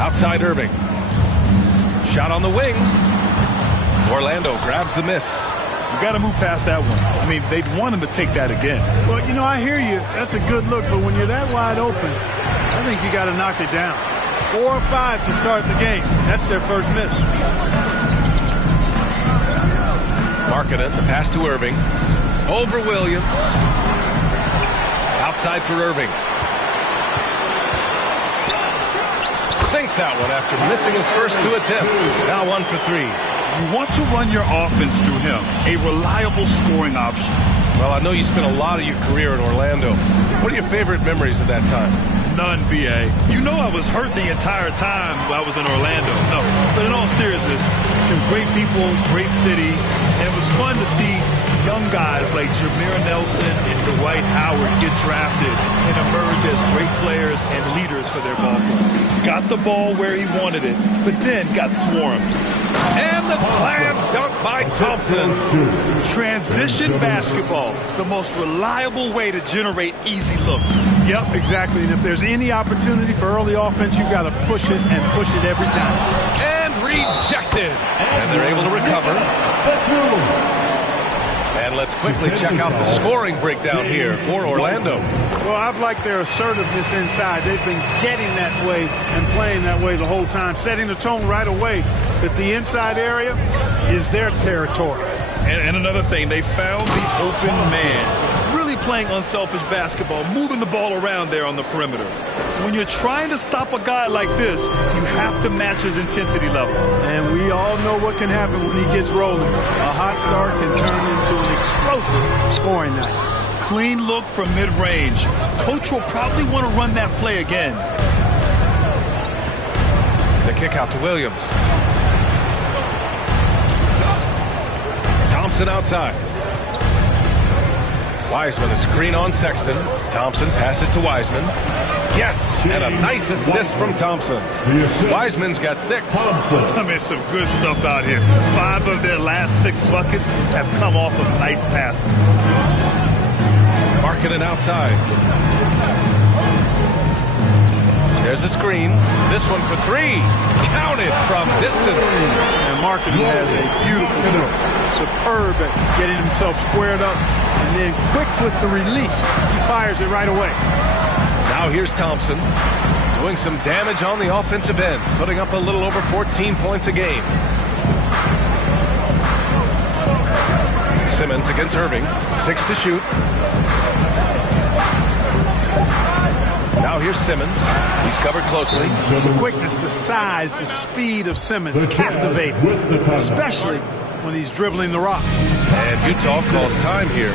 Outside Irving. Shot on the wing. Orlando grabs the miss. You got to move past that one. I mean, they'd want him to take that again. Well, you know, I hear you. That's a good look, but when you're that wide open, I think you got to knock it down. 4 or 5 to start the game. That's their first miss. Markkanen, the pass to Irving. Over Williams. Outside for Irving. Sinks that one after missing his first 2 attempts. Now 1 for 3. You want to run your offense through him. A reliable scoring option. Well, I know you spent a lot of your career in Orlando. What are your favorite memories of that time? None, B.A. You know I was hurt the entire time I was in Orlando. No, but in all seriousness, great people, great city, and it was fun to see young guys like Jameer Nelson and Dwight Howard get drafted and emerge as great players and leaders for their ball club. Got the ball where he wanted it, but then got swarmed. And the slam dunk by Thompson. Transition basketball, the most reliable way to generate easy looks. Yep, exactly. And if there's any opportunity for early offense, you've got to push it and push it every time. And rejected. And they're able to recover. And let's quickly check out the scoring breakdown here for Orlando. Well, I've liked their assertiveness inside. They've been getting that way and playing that way the whole time, setting the tone right away that the inside area is their territory. And another thing, they found the open man. Really playing unselfish basketball, moving the ball around there on the perimeter. When you're trying to stop a guy like this, you have to match his intensity level. And we all know what can happen when he gets rolling. A hot start can turn into an explosive scoring night. Clean look from mid-range. Coach will probably want to run that play again. The kick out to Williams. Thompson outside. Wiseman, a screen on Sexton. Thompson passes to Wiseman. Yes, and a nice assist from Thompson. Wiseman's got 6. I mean, some good stuff out here. 5 of their last 6 buckets have come off of nice passes. Markkanen outside. There's a screen. This one for three. Counted from distance. And Markkanen has a beautiful stroke. Superb at getting himself squared up and then quick with the release. He fires it right away. Now here's Thompson doing some damage on the offensive end, putting up a little over 14 points a game. Simmons against Irving. 6 to shoot. Now here's Simmons. He's covered closely. The quickness, the size, the speed of Simmons captivating, especially when he's dribbling the rock. And Utah calls time here.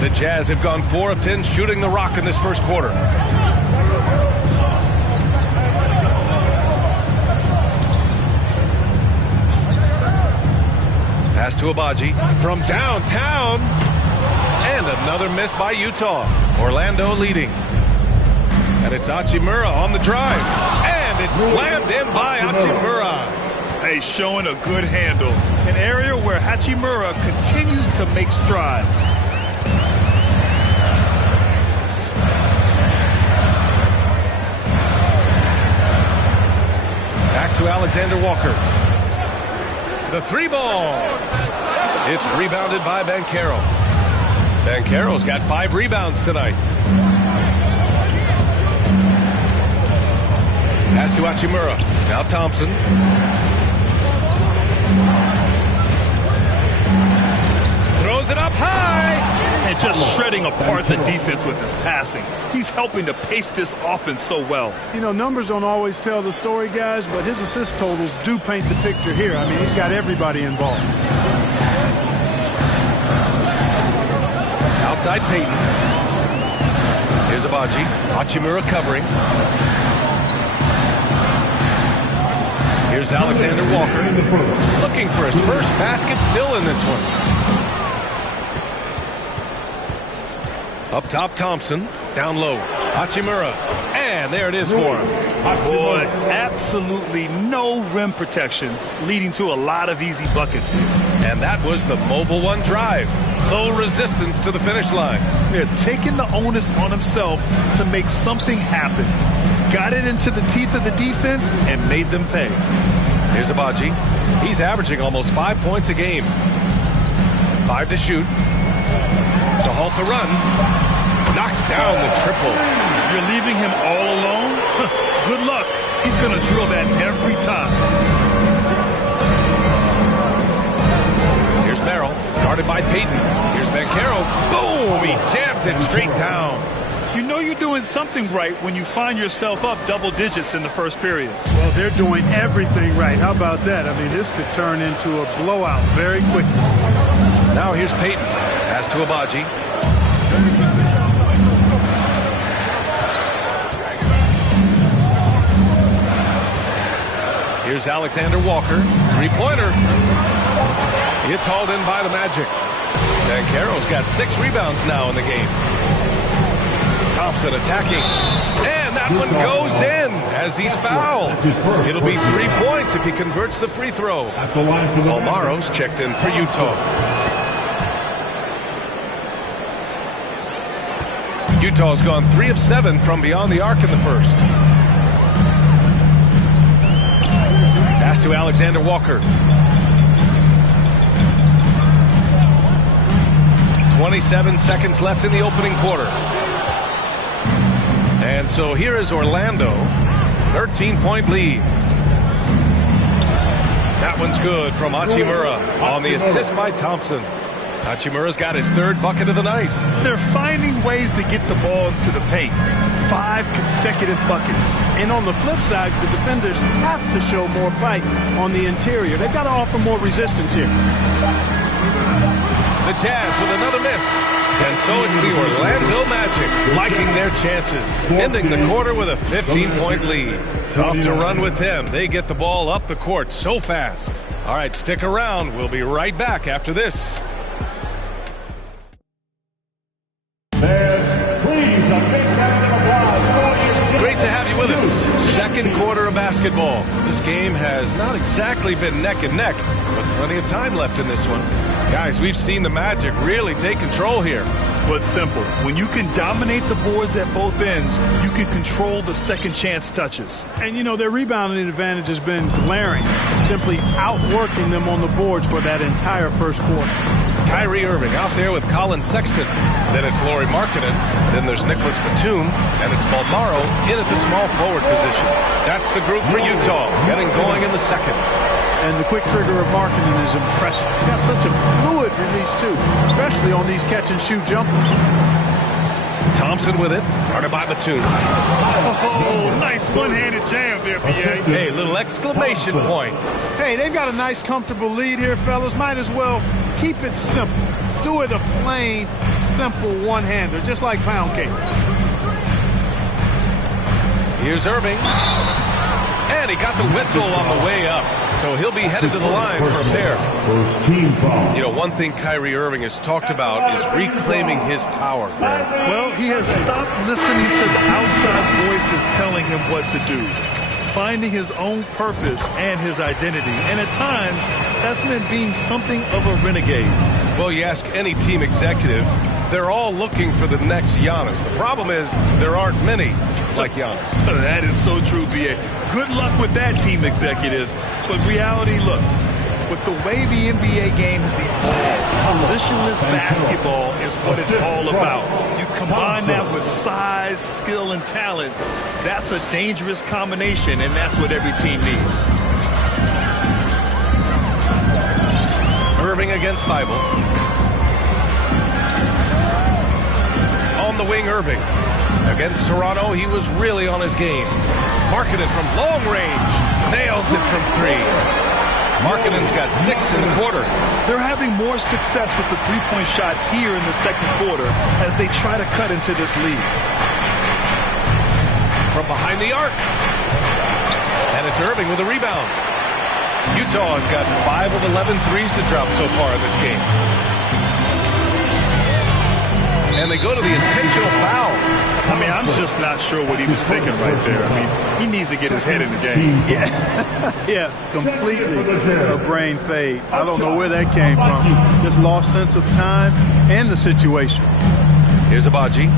The Jazz have gone 4 of 10 shooting the rock in this first quarter. Pass to Agbaji from downtown. And another miss by Utah. Orlando leading. And it's Hachimura on the drive. And it's slammed in by Hachimura. Hey, showing a good handle. An area where Hachimura continues to make strides. Back to Alexander Walker. The three ball. It's rebounded by Banchero. Banchero's got 5 rebounds tonight. Pass to Hachimura. Now Thompson. Throws it up high. And just shredding apart the defense with his passing. He's helping to pace this offense so well. You know, numbers don't always tell the story, guys, but his assist totals do paint the picture here. I mean, he's got everybody involved. Outside Payton. Here's Agbaji. Hachimura covering. Here's Alexander Walker. Looking for his first basket, still in this one. Up top, Thompson. Down low, Hachimura. And there it is for him. Boy, absolutely no rim protection, leading to a lot of easy buckets here. And that was the Mobile One drive. Low resistance to the finish line. Yeah, taking the onus on himself to make something happen. Got it into the teeth of the defense and made them pay. Here's Agbaji. He's averaging almost 5 points a game. 5 to shoot. To halt the run. Knocks down the triple. You're leaving him all alone? Good luck. He's going to drill that every time. Here's Merrill. Guarded by Payton. Here's Banchero. Boom! He jams it straight down. You know you're doing something right when you find yourself up double digits in the first period. Well, they're doing everything right. How about that? I mean, this could turn into a blowout very quickly. Now here's Payton. Pass to Agbaji. Here's Alexander Walker. Three-pointer. It's hauled in by the Magic. Banchero's got 6 rebounds now in the game. Thompson attacking. And that one goes in as he's fouled. It'll be 3 points if he converts the free throw. Almaro's checked in for Utah. Utah's gone 3 of 7 from beyond the arc in the first. Pass to Alexander Walker. 27 seconds left in the opening quarter. And so here is Orlando. 13-point lead. That one's good from Hachimura on the assist by Thompson. Hachimura's got his 3rd bucket of the night. They're finding ways to get the ball into the paint. 5 consecutive buckets. And on the flip side, the defenders have to show more fight on the interior. They've got to offer more resistance here. The Jazz with another miss. And so it's the Orlando Magic liking their chances, ending the quarter with a 15-point lead. Tough to run with them. They get the ball up the court so fast. All right, stick around. We'll be right back after this. Great to have you with us. second quarter of basketball. This game has not exactly been neck and neck, but plenty of time left in this one. Guys, we've seen the Magic really take control here. But simple. When you can dominate the boards at both ends, you can control the second chance touches. And, you know, their rebounding advantage has been glaring, simply outworking them on the boards for that entire first quarter. Kyrie Irving out there with Colin Sexton. Then it's Lauri Markkanen. Then there's Nicholas Batum. And it's Bolmaro in at the small forward position. That's the group for Utah, getting going in the second. And the quick trigger of Markkanen is impressive. He got such a fluid release, too, especially on these catch-and-shoot jumpers. Thompson with it, guarded by Batum. Oh, nice one-handed jam there, BA. Hey, little exclamation point. Hey, they've got a nice, comfortable lead here, fellas. Might as well keep it simple. Do it a plain, simple one-hander, just like pound cake. Here's Irving. And he got the whistle on the way up. So he'll be headed to the line for a pair. First team foul. You know, one thing Kyrie Irving has talked about is reclaiming his power. Well, he has stopped listening to the outside voices telling him what to do. Finding his own purpose and his identity. And at times, that's meant being something of a renegade. Well, you ask any team executive, they're all looking for the next Giannis. The problem is there aren't many like Giannis. That is so true, B.A. Good luck with that, team executives. But reality, look, with the way the NBA game has evolved, positionless basketball is what it's all about. You combine that with size, skill, and talent, that's a dangerous combination, and that's what every team needs. Irving against Thibault. On the wing, Irving. Against Toronto, he was really on his game. Markkanen from long range. Nails it from three. Markkanen's got 6 in the quarter. They're having more success with the three-point shot here in the second quarter as they try to cut into this lead. From behind the arc. And it's Irving with a rebound. Utah has got 5 of 11 threes to drop so far in this game. And they go to the intentional foul. I mean, I'm just not sure what he was thinking right there. I mean, he needs to get his head in the game. Yeah, completely a brain fade. I don't know where that came from. Just lost sense of time and the situation. Here's Abaji.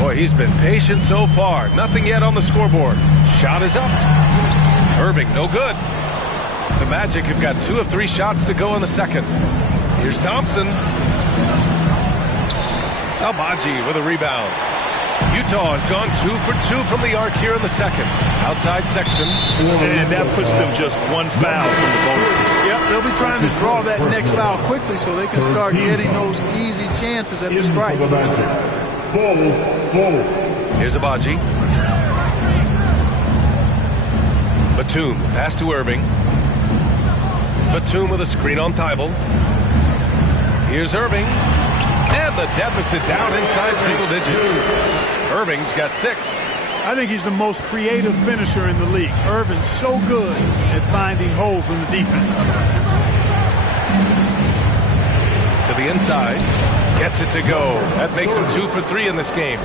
Boy, he's been patient so far. Nothing yet on the scoreboard. Shot is up. Irving, no good. The Magic have got 2 of 3 shots to go in the second. Here's Thompson. Abaji with a rebound. Utah has gone 2 for 2 from the arc here in the second. Outside Sexton. And that puts them just 1 foul from the bonus. Yep, they'll be trying to draw that next foul quickly so they can start getting those easy chances at the strike. Here's Abaji. Batum, pass to Irving. Batum with a screen on Thibault. Here's Irving. And the deficit down inside single digits. Irving's got 6. I think he's the most creative finisher in the league. Irving's so good at finding holes in the defense. To the inside. Gets it to go. That makes him 2 for 3 in this game.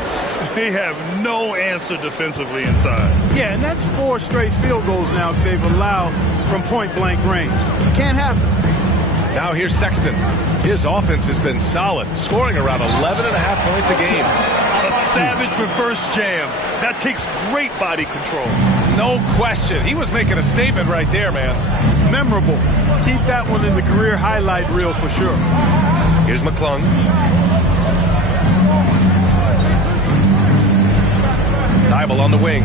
They have no answer defensively inside. Yeah, and that's 4 straight field goals now they've allowed from point-blank range. Can't happen. Now here's Sexton. His offense has been solid, scoring around 11.5 points a game. A savage reverse jam. That takes great body control. No question. He was making a statement right there, man. Memorable. Keep that one in the career highlight reel for sure. Here's McClung. Thibault on the wing.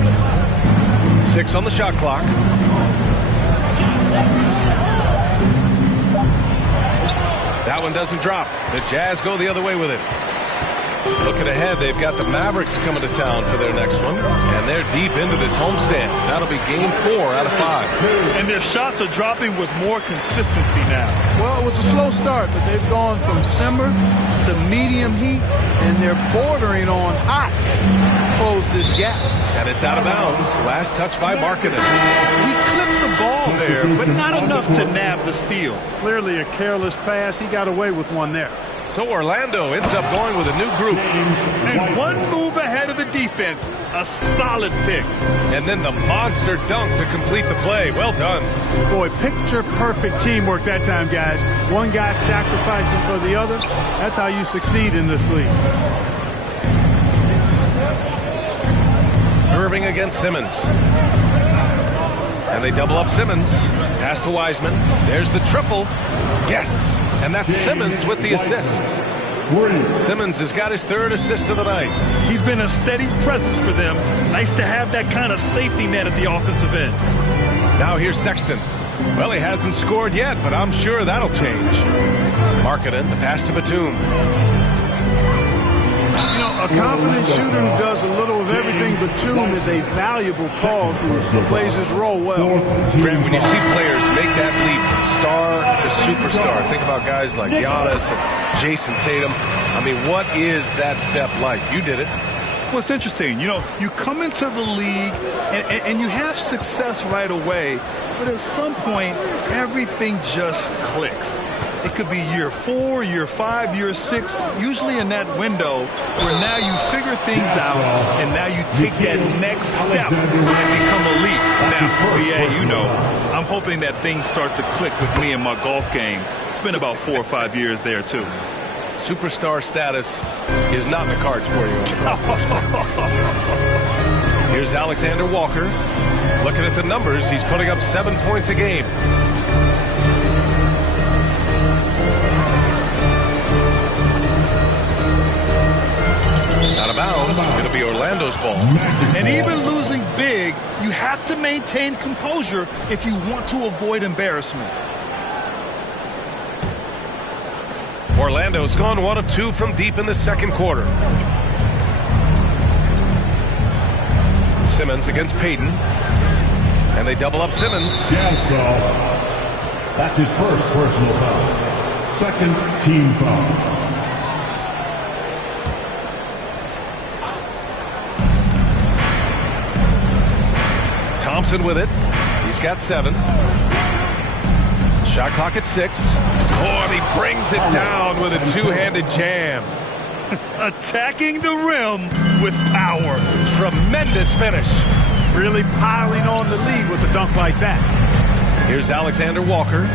6 on the shot clock. That one doesn't drop. The Jazz go the other way with it. Looking ahead, they've got the Mavericks coming to town for their next one. And they're deep into this homestand. That'll be game 4 out of 5. And their shots are dropping with more consistency now. Well, it was a slow start, but they've gone from simmer to medium heat, and they're bordering on hot to close this gap. And it's out of bounds. Last touch by Markkanen. He clipped the ball there, but not enough to nab the steal. Clearly a careless pass. He got away with one there. So Orlando ends up going with a new group. And one move ahead of the defense. defense, a solid pick. And then the monster dunk to complete the play. Well done. Boy, picture-perfect teamwork that time, guys. One guy sacrificing for the other. That's how you succeed in this league. Irving against Simmons. And they double up Simmons. Pass to Wiseman. There's the triple. Yes. And that's Simmons with the assist. Simmons has got his third assist of the night. He's been a steady presence for them. Nice to have that kind of safety net at the offensive end. Now here's Sexton. Well, he hasn't scored yet, but I'm sure that'll change. Markkanen, the pass to Batum. You know, a confident shooter who does a little of everything. Batum is a valuable call who plays his role well. Grant, when you see players make that leap from star to superstar, think about guys like Giannis and Jason Tatum. I mean, what is that step like? You did it. Well, it's interesting. You know, you come into the league and you have success right away, but at some point, everything just clicks. It could be year 4, year 5, year 6, usually in that window where now you figure things out and now you take that next step and become elite. Now, BA, you know, I'm hoping that things start to click with me in my golf game. It's been about 4 or 5 years there, too. Superstar status is not in the cards for you. Here's Alexander Walker. Looking at the numbers, he's putting up 7 points a game. Out of bounds. It'll be Orlando's ball. And even losing big, you have to maintain composure if you want to avoid embarrassment. Orlando's gone 1 of 2 from deep in the second quarter. Simmons against Payton. And they double up Simmons. Jazz foul. That's his first personal foul. Second team foul. Thompson with it. He's got 7. Shot clock at 6. Oh, and he brings it down with a two-handed jam. Attacking the rim with power. Tremendous finish. Really piling on the lead with a dunk like that. Here's Alexander Walker.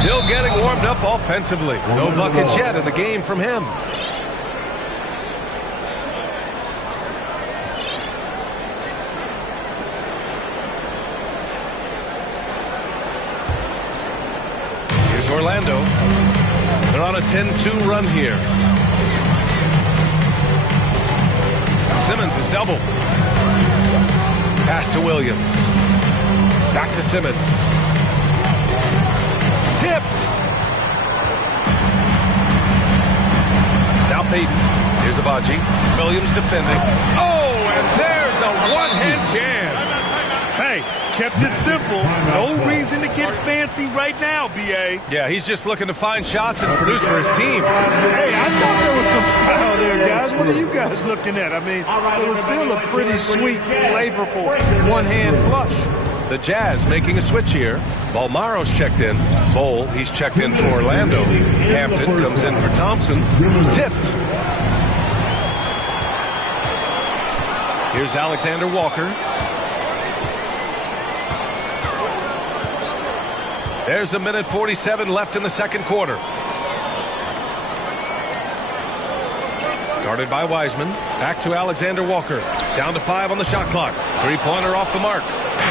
Still getting warmed up offensively. No buckets yet in the game from him. Orlando. They're on a 10-2 run here. Simmons is double. Pass to Williams. Back to Simmons. Tipped. Now Payton. Here's Abaji. Williams defending. Oh, and there's a one-hand jam. Hey, kept it simple. No reason to get fancy right now, B.A. Yeah, he's just looking to find shots and produce for his team. Hey, I thought there was some style there, guys. What are you guys looking at? I mean, it was still a pretty sweet, flavorful one-hand flush. The Jazz making a switch here. Balmaro's checked in. Bol, he's checked in for Orlando. Hampton comes in for Thompson. Tipped. Here's Alexander Walker. There's a minute 47 left in the second quarter. Guarded by Wiseman. Back to Alexander Walker. Down to 5 on the shot clock. Three-pointer off the mark.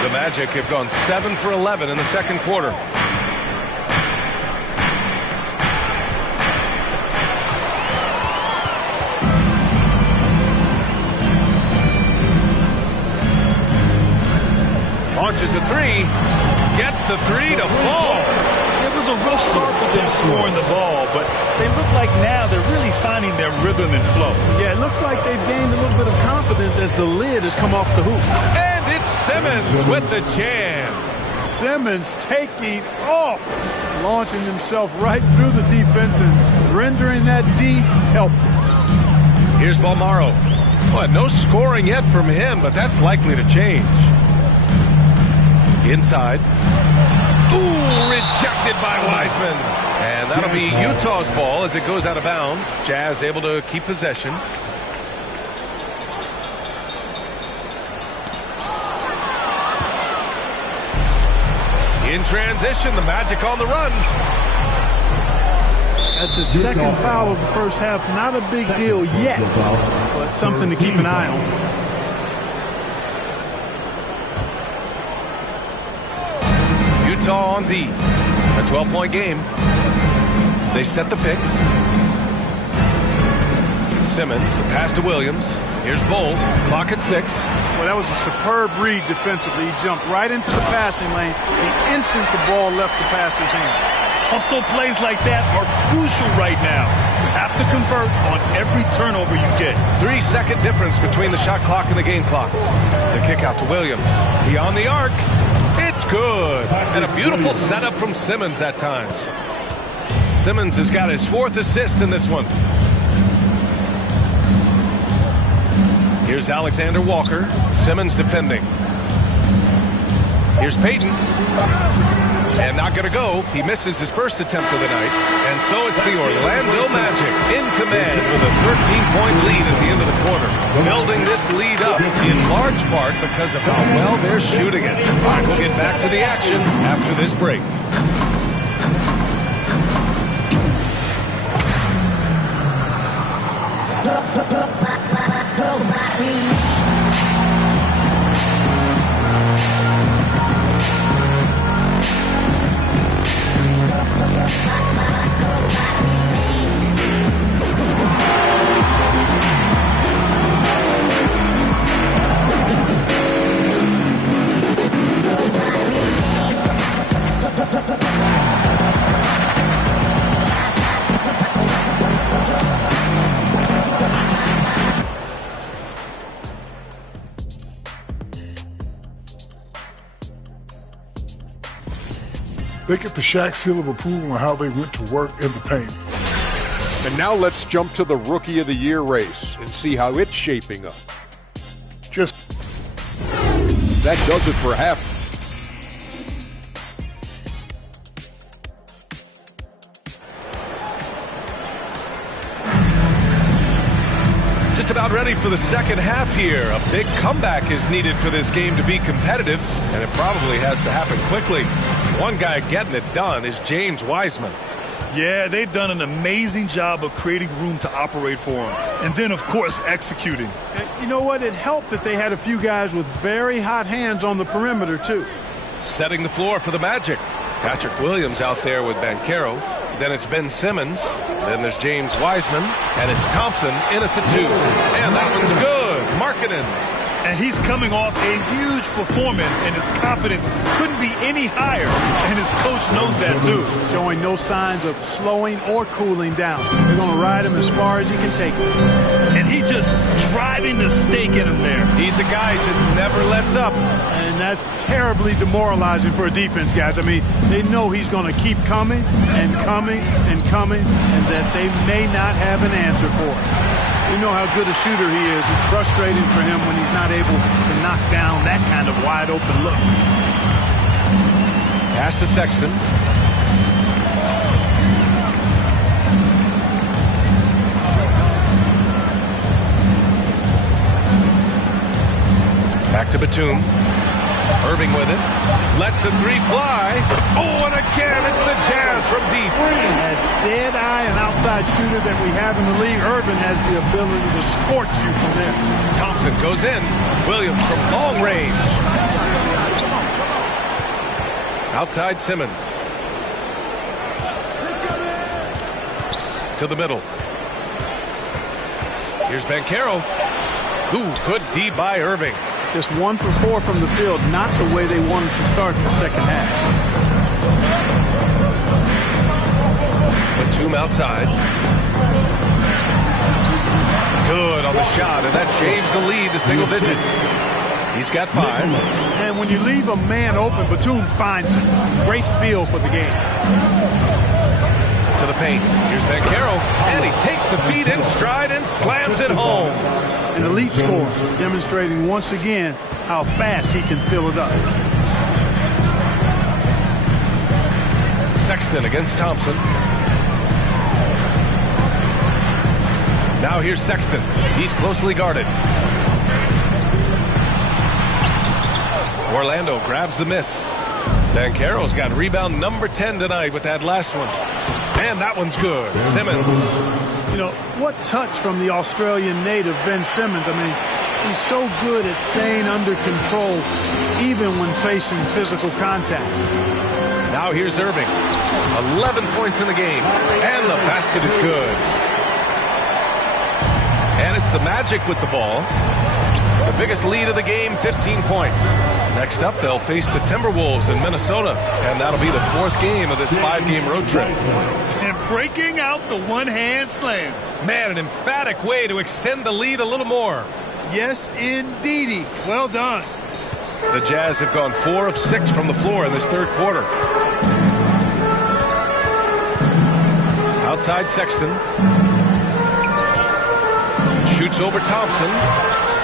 The Magic have gone 7 for 11 in the second quarter. Launches a 3. Gets the 3 to fall. It was a rough start for them scoring the ball, but they look like now they're really finding their rhythm and flow. Yeah, it looks like they've gained a little bit of confidence as the lid has come off the hoop. And it's Simmons with the jam. Simmons taking off, launching himself right through the defense and rendering that D helpless. Here's Balmaro. Well, no scoring yet from him, but that's likely to change. Inside. Ooh, rejected by Wiseman. And that'll be Utah's ball as it goes out of bounds. Jazz able to keep possession. In transition, the Magic on the run. That's his second foul of the first half. Not a big deal yet, but something to keep an eye on. Utah on D. A 12-point game. They set the pick. Simmons, the pass to Williams. Here's Bull. Clock at 6. Well, that was a superb read defensively. He jumped right into the passing lane the instant the ball left the passer's hand. Hustle plays like that are crucial right now. You have to convert on every turnover you get. 3-second difference between the shot clock and the game clock. The kick out to Williams. Beyond the arc. It's good. And a beautiful setup from Simmons that time. Simmons has got his 4th assist in this one. Here's Alexander Walker. Simmons defending. Here's Payton. And not going to go. He misses his first attempt of the night. And so it's the Orlando Magic in command with a 13-point lead at the end of the quarter. Building this lead up in large part because of how well they're shooting it. All right, we'll get back to the action after this break. They get the Shaq seal of approval on how they went to work in the paint. And now let's jump to the Rookie of the Year race and see how it's shaping up. That does it for half. Just about ready for the second half here. A big comeback is needed for this game to be competitive, and it probably has to happen quickly. One guy getting it done is James Wiseman. Yeah, they've done an amazing job of creating room to operate for him. And then, of course, executing. And you know what? It helped that they had a few guys with very hot hands on the perimeter, too. Setting the floor for the Magic. Patrick Williams out there with Banchero. Then it's Ben Simmons. Then there's James Wiseman. And it's Thompson in at the 2. And that one's good. Markkanen. And he's coming off a huge performance, and his confidence couldn't be any higher. And his coach knows that, too. Showing no signs of slowing or cooling down. They're going to ride him as far as he can take him. And he just driving the stake in him there. He's a guy who just never lets up. And that's terribly demoralizing for a defense, guys. I mean, they know he's going to keep coming and coming and coming, and that they may not have an answer for it. We know how good a shooter he is. It's frustrating for him when he's not able to knock down that kind of wide open look. Pass to Sexton. Back to Batum. Irving with it. Lets the 3 fly. Oh, and again, it's the Jazz from deep. As dead-eye and outside shooter that we have in the league, Irving has the ability to scorch you from there. Thompson goes in. Williams from long range. Outside Simmons. To the middle. Here's Banchero. Ooh, good D by Irving. Just 1 for 4 from the field, not the way they wanted to start the second half. Batum outside. Good on the shot, and that shaves the lead to single digits. He's got 5. And when you leave a man open, Batum finds it. Great feel for the game. To the paint. Here's Banchero, and he takes the feed in stride and slams it home. An elite scorer, demonstrating once again how fast he can fill it up. Sexton against Thompson. Now here's Sexton. He's closely guarded. Orlando grabs the miss. Banchero's got rebound number 10 tonight with that last one. And that one's good. Simmons. You know, what touch from the Australian native, Ben Simmons. I mean, he's so good at staying under control even when facing physical contact. Now here's Irving. 11 points in the game. And the basket is good. And it's the Magic with the ball. The biggest lead of the game, 15 points. Next up, they'll face the Timberwolves in Minnesota. And that'll be the 4th game of this 5-game road trip. And breaking out the one-hand slam. Man, an emphatic way to extend the lead a little more. Yes, indeedy. Well done. The Jazz have gone 4 of 6 from the floor in this third quarter. Outside Sexton. Shoots over Thompson.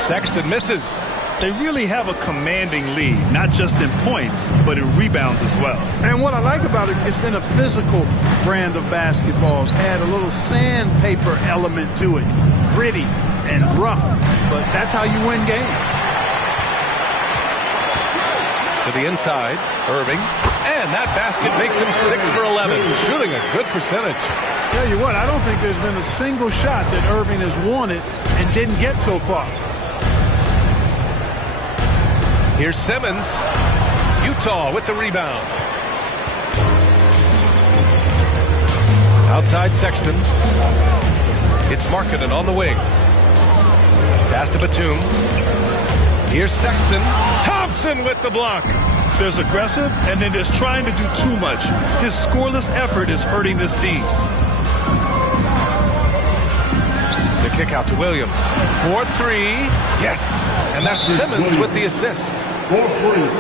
Sexton misses. They really have a commanding lead, not just in points, but in rebounds as well. And what I like about it, it's been a physical brand of basketball. It's had a little sandpaper element to it. Gritty and rough, but that's how you win games. To the inside, Irving. And that basket makes him 6 for 11, shooting a good percentage. Tell you what, I don't think there's been a single shot that Irving has wanted and didn't get so far. Here's Simmons. Utah with the rebound. Outside Sexton. It's Markkanen on the wing. Pass to Batum. Here's Sexton. Thompson with the block. There's aggressive, and then there's trying to do too much. His scoreless effort is hurting this team. The kick out to Williams. 4-3. Yes. And that's Simmons with the assist.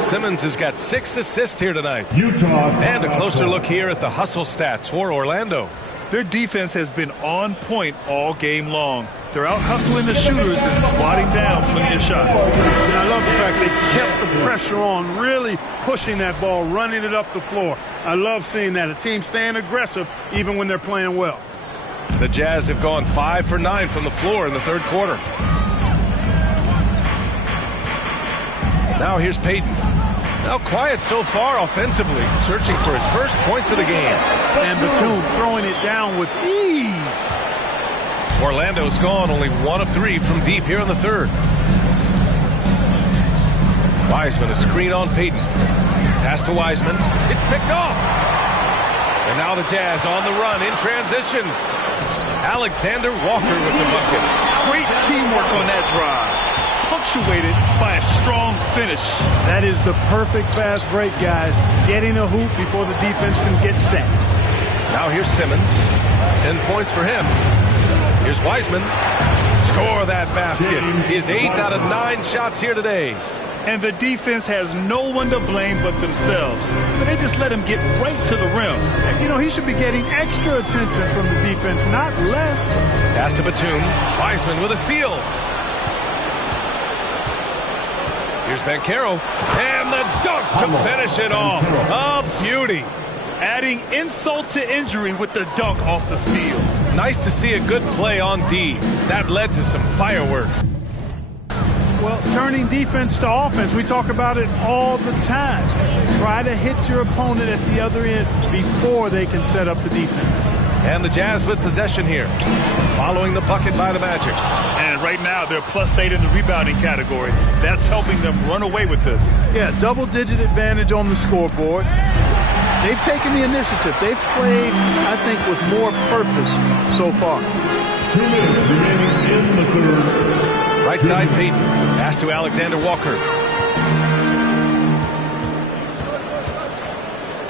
Simmons has got 6 assists here tonight. And a closer look here at the hustle stats for Orlando. Their defense has been on point all game long. They're out hustling the shooters and swatting down plenty of shots. And I love the fact they kept the pressure on, really pushing that ball, running it up the floor. I love seeing that. A team staying aggressive even when they're playing well. The Jazz have gone 5 for 9 from the floor in the third quarter. Now here's Payton. Now quiet so far offensively, searching for his first points of the game. And Batum throwing it down with ease. Orlando's gone only 1 of 3 from deep here in the third. Wiseman, a screen on Payton. Pass to Wiseman. It's picked off. And now the Jazz on the run in transition. Alexander Walker with the bucket. Great teamwork on that drive. Punctuated by a strong finish. That is the perfect fast break, guys. Getting a hoop before the defense can get set. Now here's Simmons. 10 points for him. Here's Wiseman. Score that basket. His 8th out of 9 shots here today. And the defense has no one to blame but themselves. But they just let him get right to the rim. You know, he should be getting extra attention from the defense, not less. Pass to Batum. Wiseman with a steal. Here's Banchero. And the dunk to finish it off. A beauty. Adding insult to injury with the dunk off the steal. Nice to see a good play on D. That led to some fireworks. Well, turning defense to offense, we talk about it all the time. Try to hit your opponent at the other end before they can set up the defense. And the Jazz with possession here, following the bucket by the Magic. And right now, they're +8 in the rebounding category. That's helping them run away with this. Yeah, double-digit advantage on the scoreboard. They've taken the initiative. They've played, I think, with more purpose so far. 2 minutes remaining in the third. Right side, Payton. Pass to Alexander Walker.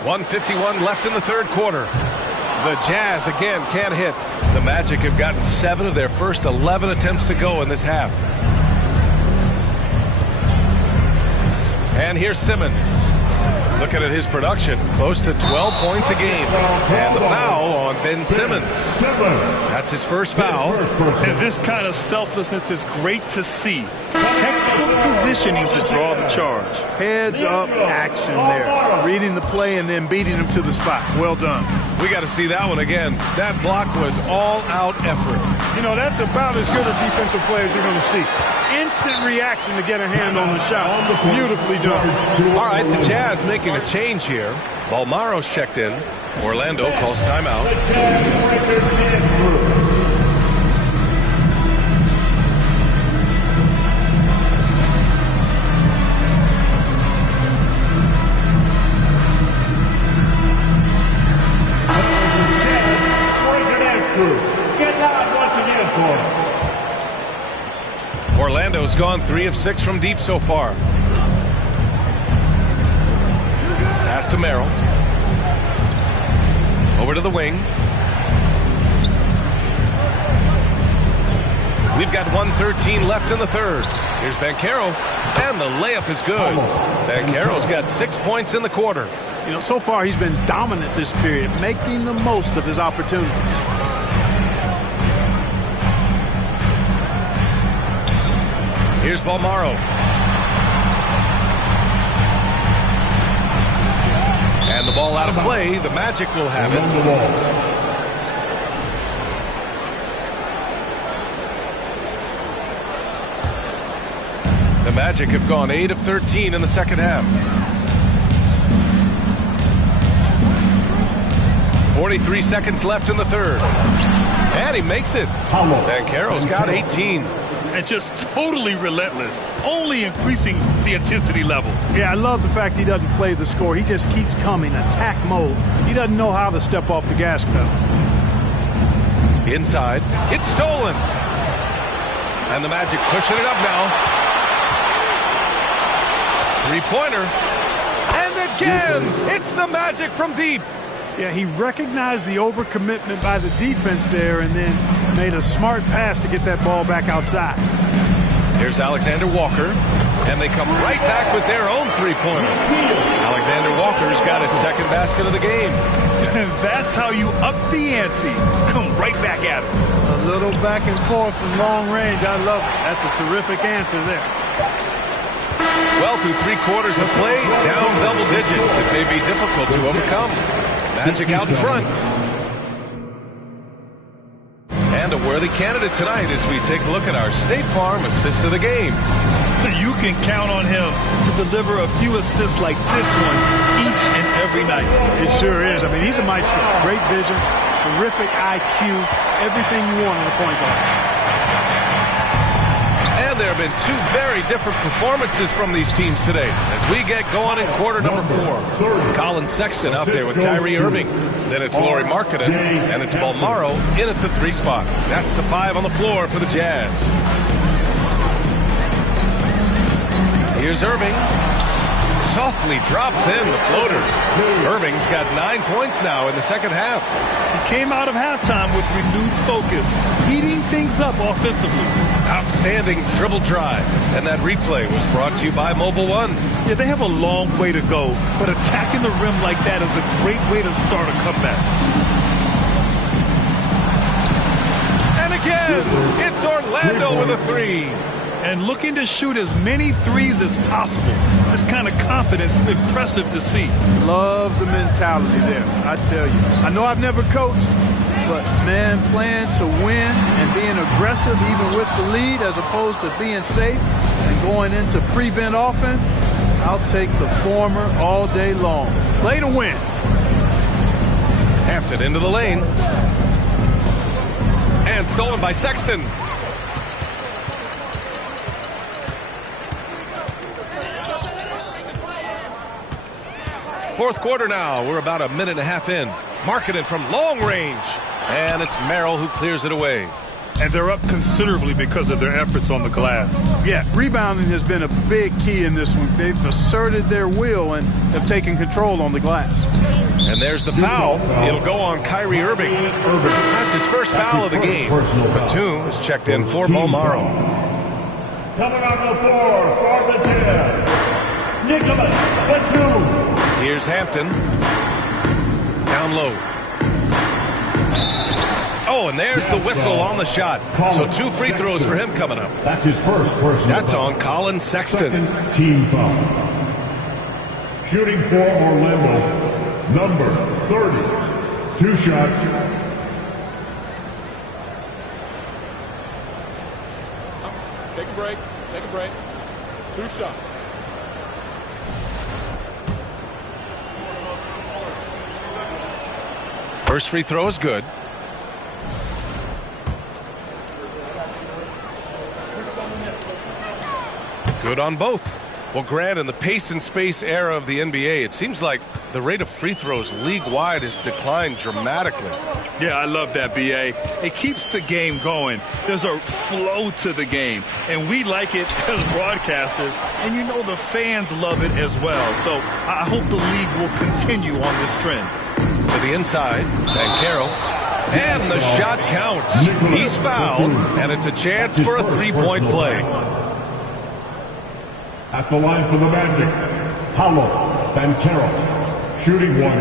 1:51 left in the third quarter. The Jazz, again, can't hit. The Magic have gotten 7 of their first 11 attempts to go in this half. And here's Simmons. Looking at his production, close to 12 points a game. And the foul on Ben Simmons. That's his first foul. And this kind of selflessness is great to see. Textbook positioning to draw the charge. Heads up action there. Reading the play and then beating him to the spot. Well done. We got to see that one again. That block was all-out effort. You know, that's about as good a defensive play as you're going to see. instant reaction to get a hand on the shot. Beautifully done. All right, the Jazz making a change here. Bolmaro's checked in. Orlando calls timeout. Get down once again for him. Orlando's gone 3 of 6 from deep so far. Pass to Merrill. Over to the wing. We've got 1:13 left in the third. Here's Banchero, and the layup is good. Banchero's got 6 points in the quarter. You know, so far he's been dominant this period, making the most of his opportunities. Here's Bolmaro. And the ball out of play. The Magic will have it. The Magic have gone 8 of 13 in the second half. 43 seconds left in the third. And he makes it. Banchero's got 18. And just totally relentless, only increasing the intensity level. Yeah, I love the fact he doesn't play the score. He just keeps coming, attack mode. He doesn't know how to step off the gas pedal. Inside, it's stolen. And the Magic pushing it up now. Three-pointer. And again, it's the Magic from deep. Yeah, he recognized the overcommitment by the defense there and then made a smart pass to get that ball back outside. Here's Alexander Walker, and they come right back with their own three-pointer. Alexander Walker's got his second basket of the game. That's how you up the ante. Come right back at him. A little back and forth from long range. I love it. That's a terrific answer there. Well, through 3 quarters of play, down double digits. It may be difficult to overcome. Magic out in front. And a worthy candidate tonight as we take a look at our State Farm assist of the game. You can count on him to deliver a few assists like this one each and every night. It sure is. I mean, he's a maestro. Great vision, terrific IQ, everything you want in a point guard. And there have been 2 very different performances from these teams today as we get going in quarter number 4. Colin Sexton out there with Kyrie Irving. Then it's Lauri Markkanen, and it's Bolmaro in at the 3 spot. That's the 5 on the floor for the Jazz. Here's Irving. Softly drops in the floater. Irving's got 9 points now in the second half. He came out of halftime with renewed focus, heating things up offensively. Outstanding dribble drive. And that replay was brought to you by Mobile One. Yeah, they have a long way to go, but attacking the rim like that is a great way to start a comeback. And again, it's Orlando with a 3. And looking to shoot as many threes as possible. This kind of confidence is impressive to see. Love the mentality there, I tell you. I know I've never coached, but, man, playing to win and being aggressive even with the lead as opposed to being safe and going into prevent offense, I'll take the former all day long. Play to win. Hampton into the lane. And stolen by Sexton. Fourth quarter now. We're about a minute and a half in. Markkanen from long range. And it's Merrill who clears it away. And they're up considerably because of their efforts on the glass. Yeah, rebounding has been a big key in this one. They've asserted their will and have taken control on the glass. And there's the foul. It'll go on Kyrie Irving. That's his first foul of the game. Batum is checked in for Bolmaro. Coming on the floor for the Jazz, Nicholas Batum. Here's Hampton. Down low. Oh, and there's the whistle on the shot. So 2 free throws for him coming up. That's his first personal. That's on Colin Sexton. Second team foul. Shooting for Orlando, number 30. 2 shots. Take a break. break. 2 shots. First free throw is good. Good on both. Well, Grant, in the pace and space era of the NBA, it seems like the rate of free throws league-wide has declined dramatically. Yeah, I love that, B.A. It keeps the game going. There's a flow to the game, and we like it as broadcasters, and you know the fans love it as well. So I hope the league will continue on this trend. To the inside, Banchero, and the shot counts. He's fouled, and it's a chance for a three-point play. At the line for the Magic, Paolo Banchero, shooting 1.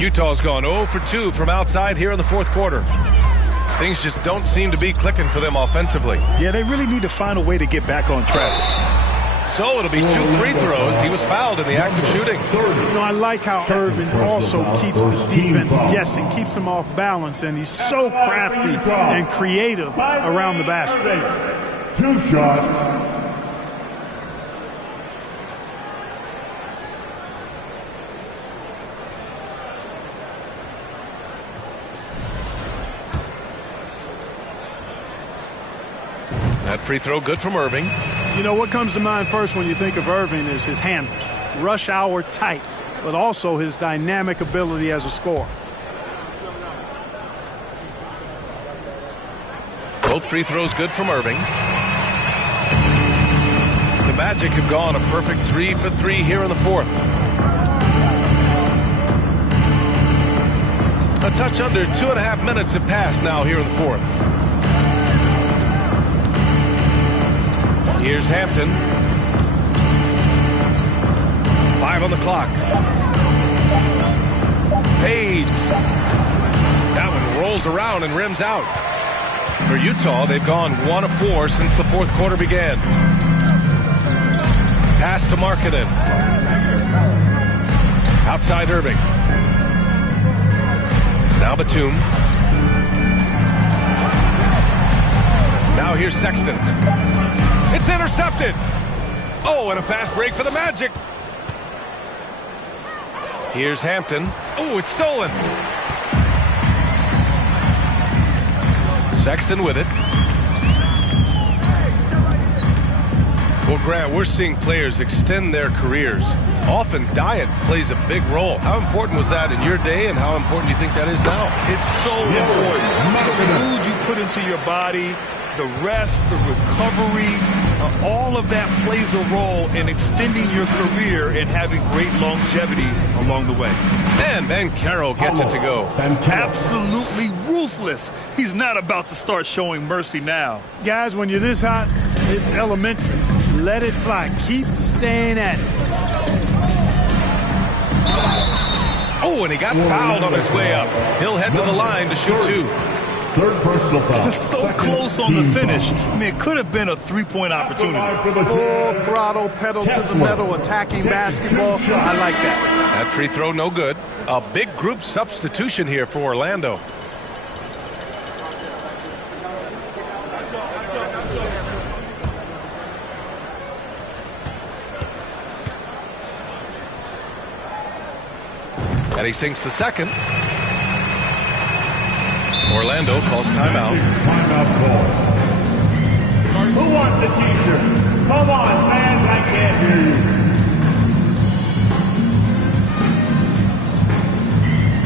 Utah's gone 0 for 2 from outside here in the fourth quarter. Things just don't seem to be clicking for them offensively. Yeah, they really need to find a way to get back on track. So it'll be 2 free throws. He was fouled in the act of shooting. You know, I like how Irving also keeps the defense guessing, keeps them off balance, and he's so crafty and creative around the basket. 2 shots. That free throw good from Irving. You know, what comes to mind first when you think of Irving is his handles. Rush hour tight, but also his dynamic ability as a scorer. Both free throws good from Irving. The Magic have gone a perfect 3 for 3 here in the fourth. A touch under 2.5 minutes have passed now here in the fourth. Here's Hampton. 5 on the clock. Fades. That one rolls around and rims out. For Utah, they've gone 1 of 4 since the fourth quarter began. Pass to Markkanen. Outside Irving. Now Batum. Now here's Sexton. It's intercepted. Oh, and a fast break for the Magic. Here's Hampton. Oh, it's stolen. Sexton with it. Well, Grant, we're seeing players extend their careers. Often diet plays a big role. How important was that in your day, and how important do you think that is now? It's so important. The food you put into your body, the rest, the recovery, all of that plays a role in extending your career and having great longevity along the way. And Banchero gets it to go. Absolutely ruthless. He's not about to start showing mercy now. Guys, when you're this hot, it's elementary. Let it fly. Keep staying at it. Oh, and he got fouled on his way up. He'll head to the line to shoot 2. Third personal foul. So close on the finish. I mean, it could have been a three-point opportunity. Full throttle, pedal to the metal, attacking basketball. I like that. That free throw, no good. A big group substitution here for Orlando. And he sinks the second. Orlando calls timeout. Timeout call. Who wants a t-shirt? Come on, fans, I can't hear you.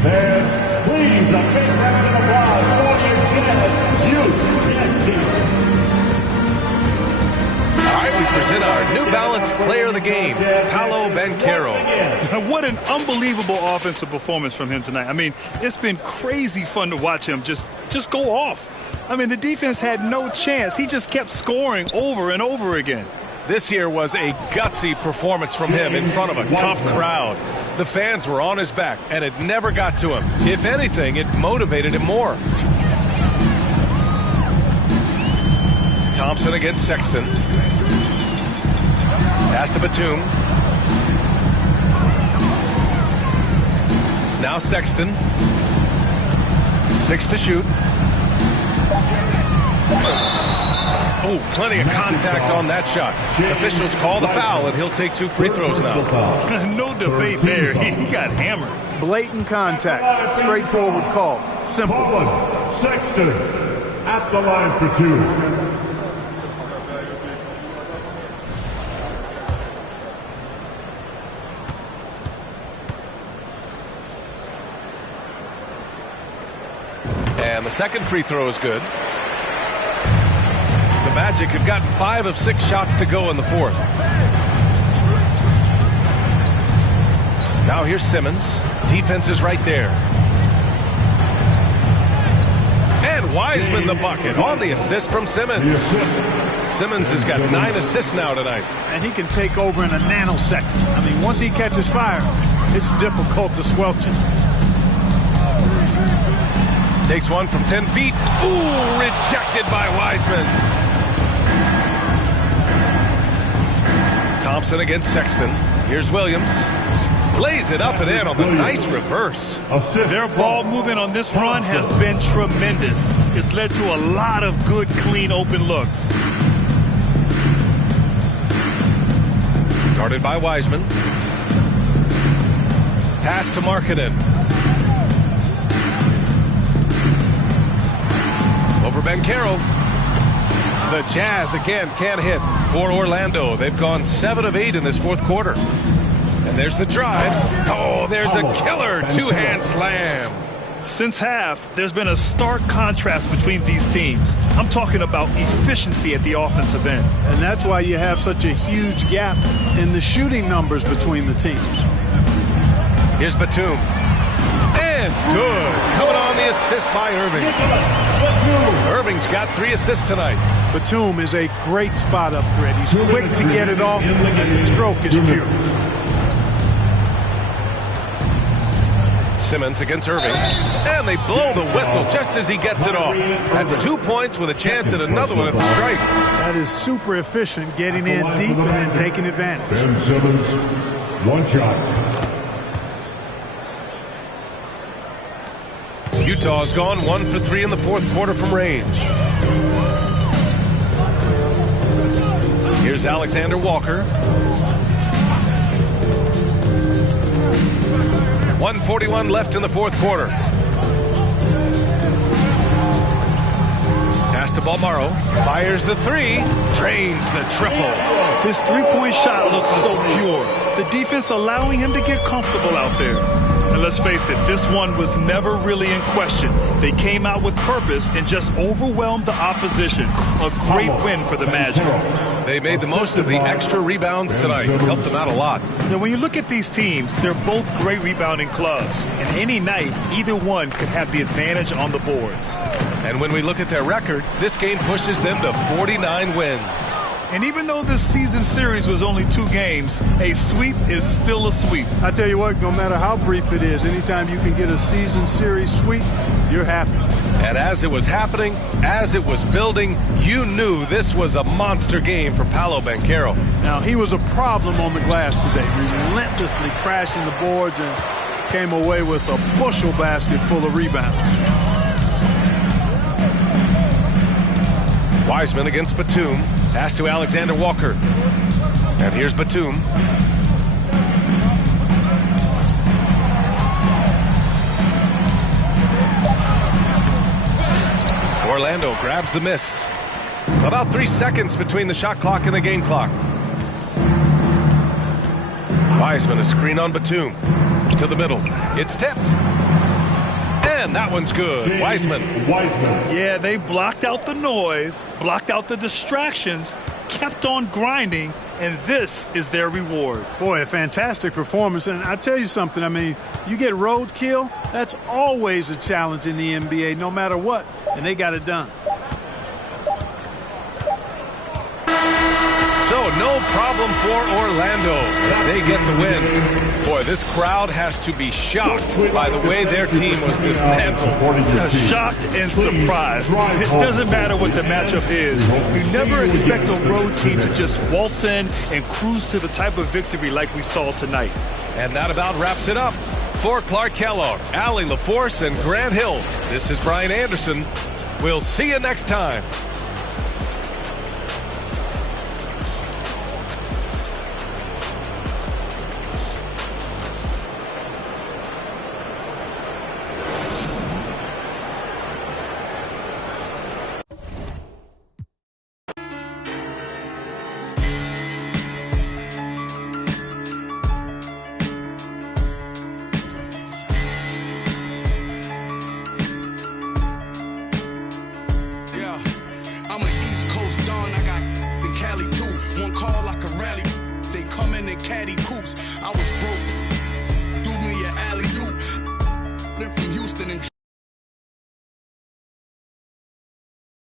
Fans, please, a big round of applause for your Jazz Youth team. All right, we present our New Balance Player of the Game, Paolo Banchero. What an unbelievable offensive performance from him tonight. I mean, it's been crazy fun to watch him just go off. I mean, the defense had no chance. He just kept scoring over and over again. This here was a gutsy performance from him in front of a tough crowd. The fans were on his back, and it never got to him. If anything, it motivated him more. Thompson against Sexton. Pass to Batum. Now Sexton. 6 to shoot. Oh, plenty of contact on that shot. Officials call the foul, and he'll take 2 free throws now. No debate there. He got hammered. Blatant contact. Straightforward call. Simple. Sexton at the line for 2. And the second free throw is good. The Magic have gotten 5 of 6 shots to go in the fourth. Now here's Simmons. Defense is right there. And Wiseman the bucket on the assist from Simmons. Simmons has got 9 assists now tonight. And he can take over in a nanosecond. I mean, once he catches fire, it's difficult to squelch it. Takes one from 10 feet. Ooh, rejected by Wiseman. Thompson against Sexton. Here's Williams. Lays it up and in on the nice reverse. Their ball movement on this run has been tremendous. It's led to a lot of good, clean, open looks. Guarded by Wiseman. Pass to Markkanen. Over Banchero. The Jazz again can't hit for Orlando. They've gone 7 of 8 in this fourth quarter. And there's the drive. Oh, there's a killer 2-hand slam. Since half, there's been a stark contrast between these teams. I'm talking about efficiency at the offensive end. And that's why you have such a huge gap in the shooting numbers between the teams. Here's Batum. And good. Coming on the assist by Irving. Irving's got 3 assists tonight. Batum is a great spot up threat. He's quick to get it off, and the stroke is pure. Simmons against Irving. And they blow the whistle just as he gets it off. That's 2 points with a chance at another one at the strike. That is super efficient, getting in deep and then taking advantage. Ben Simmons, 1 shot. Utah's gone 1 for 3 in the fourth quarter from range. Here's Alexander Walker. 1:41 left in the fourth quarter. Pass to Balmaro. Fires the 3. Drains the triple. His three-point shot looks so pure. The defense allowing him to get comfortable out there. And let's face it, this one was never really in question. They came out with purpose and just overwhelmed the opposition. A great win for the Magic. They made the most of the extra rebounds tonight. Helped them out a lot. Now, when you look at these teams, they're both great rebounding clubs. And any night, either one could have the advantage on the boards. And when we look at their record, this game pushes them to 49 wins. And even though this season series was only 2 games, a sweep is still a sweep. I tell you what, no matter how brief it is, anytime you can get a season series sweep, you're happy. And as it was happening, as it was building, you knew this was a monster game for Paolo Banchero. Now, he was a problem on the glass today, relentlessly crashing the boards and came away with a bushel basket full of rebounds. Wiseman against Batum. Pass to Alexander Walker. And here's Batum. Orlando grabs the miss. About 3 seconds between the shot clock and the game clock. Wiseman, a screen on Batum. To the middle. It's tipped. And that one's good. Wiseman. Yeah, they blocked out the noise, blocked out the distractions, kept on grinding, and this is their reward. Boy, a fantastic performance. And I tell you something, I mean, you get roadkill, that's always a challenge in the NBA, no matter what, and they got it done. So no problem for Orlando as they get the win. Boy, this crowd has to be shocked by the way their team was dismantled. Shocked and surprised. It doesn't matter what the matchup is. You never expect a road team to just waltz in and cruise to the type of victory like we saw tonight. And that about wraps it up. For Clark Kellogg, Allie LaForce, and Grant Hill, this is Brian Anderson. We'll see you next time. Caddy coops. I was broke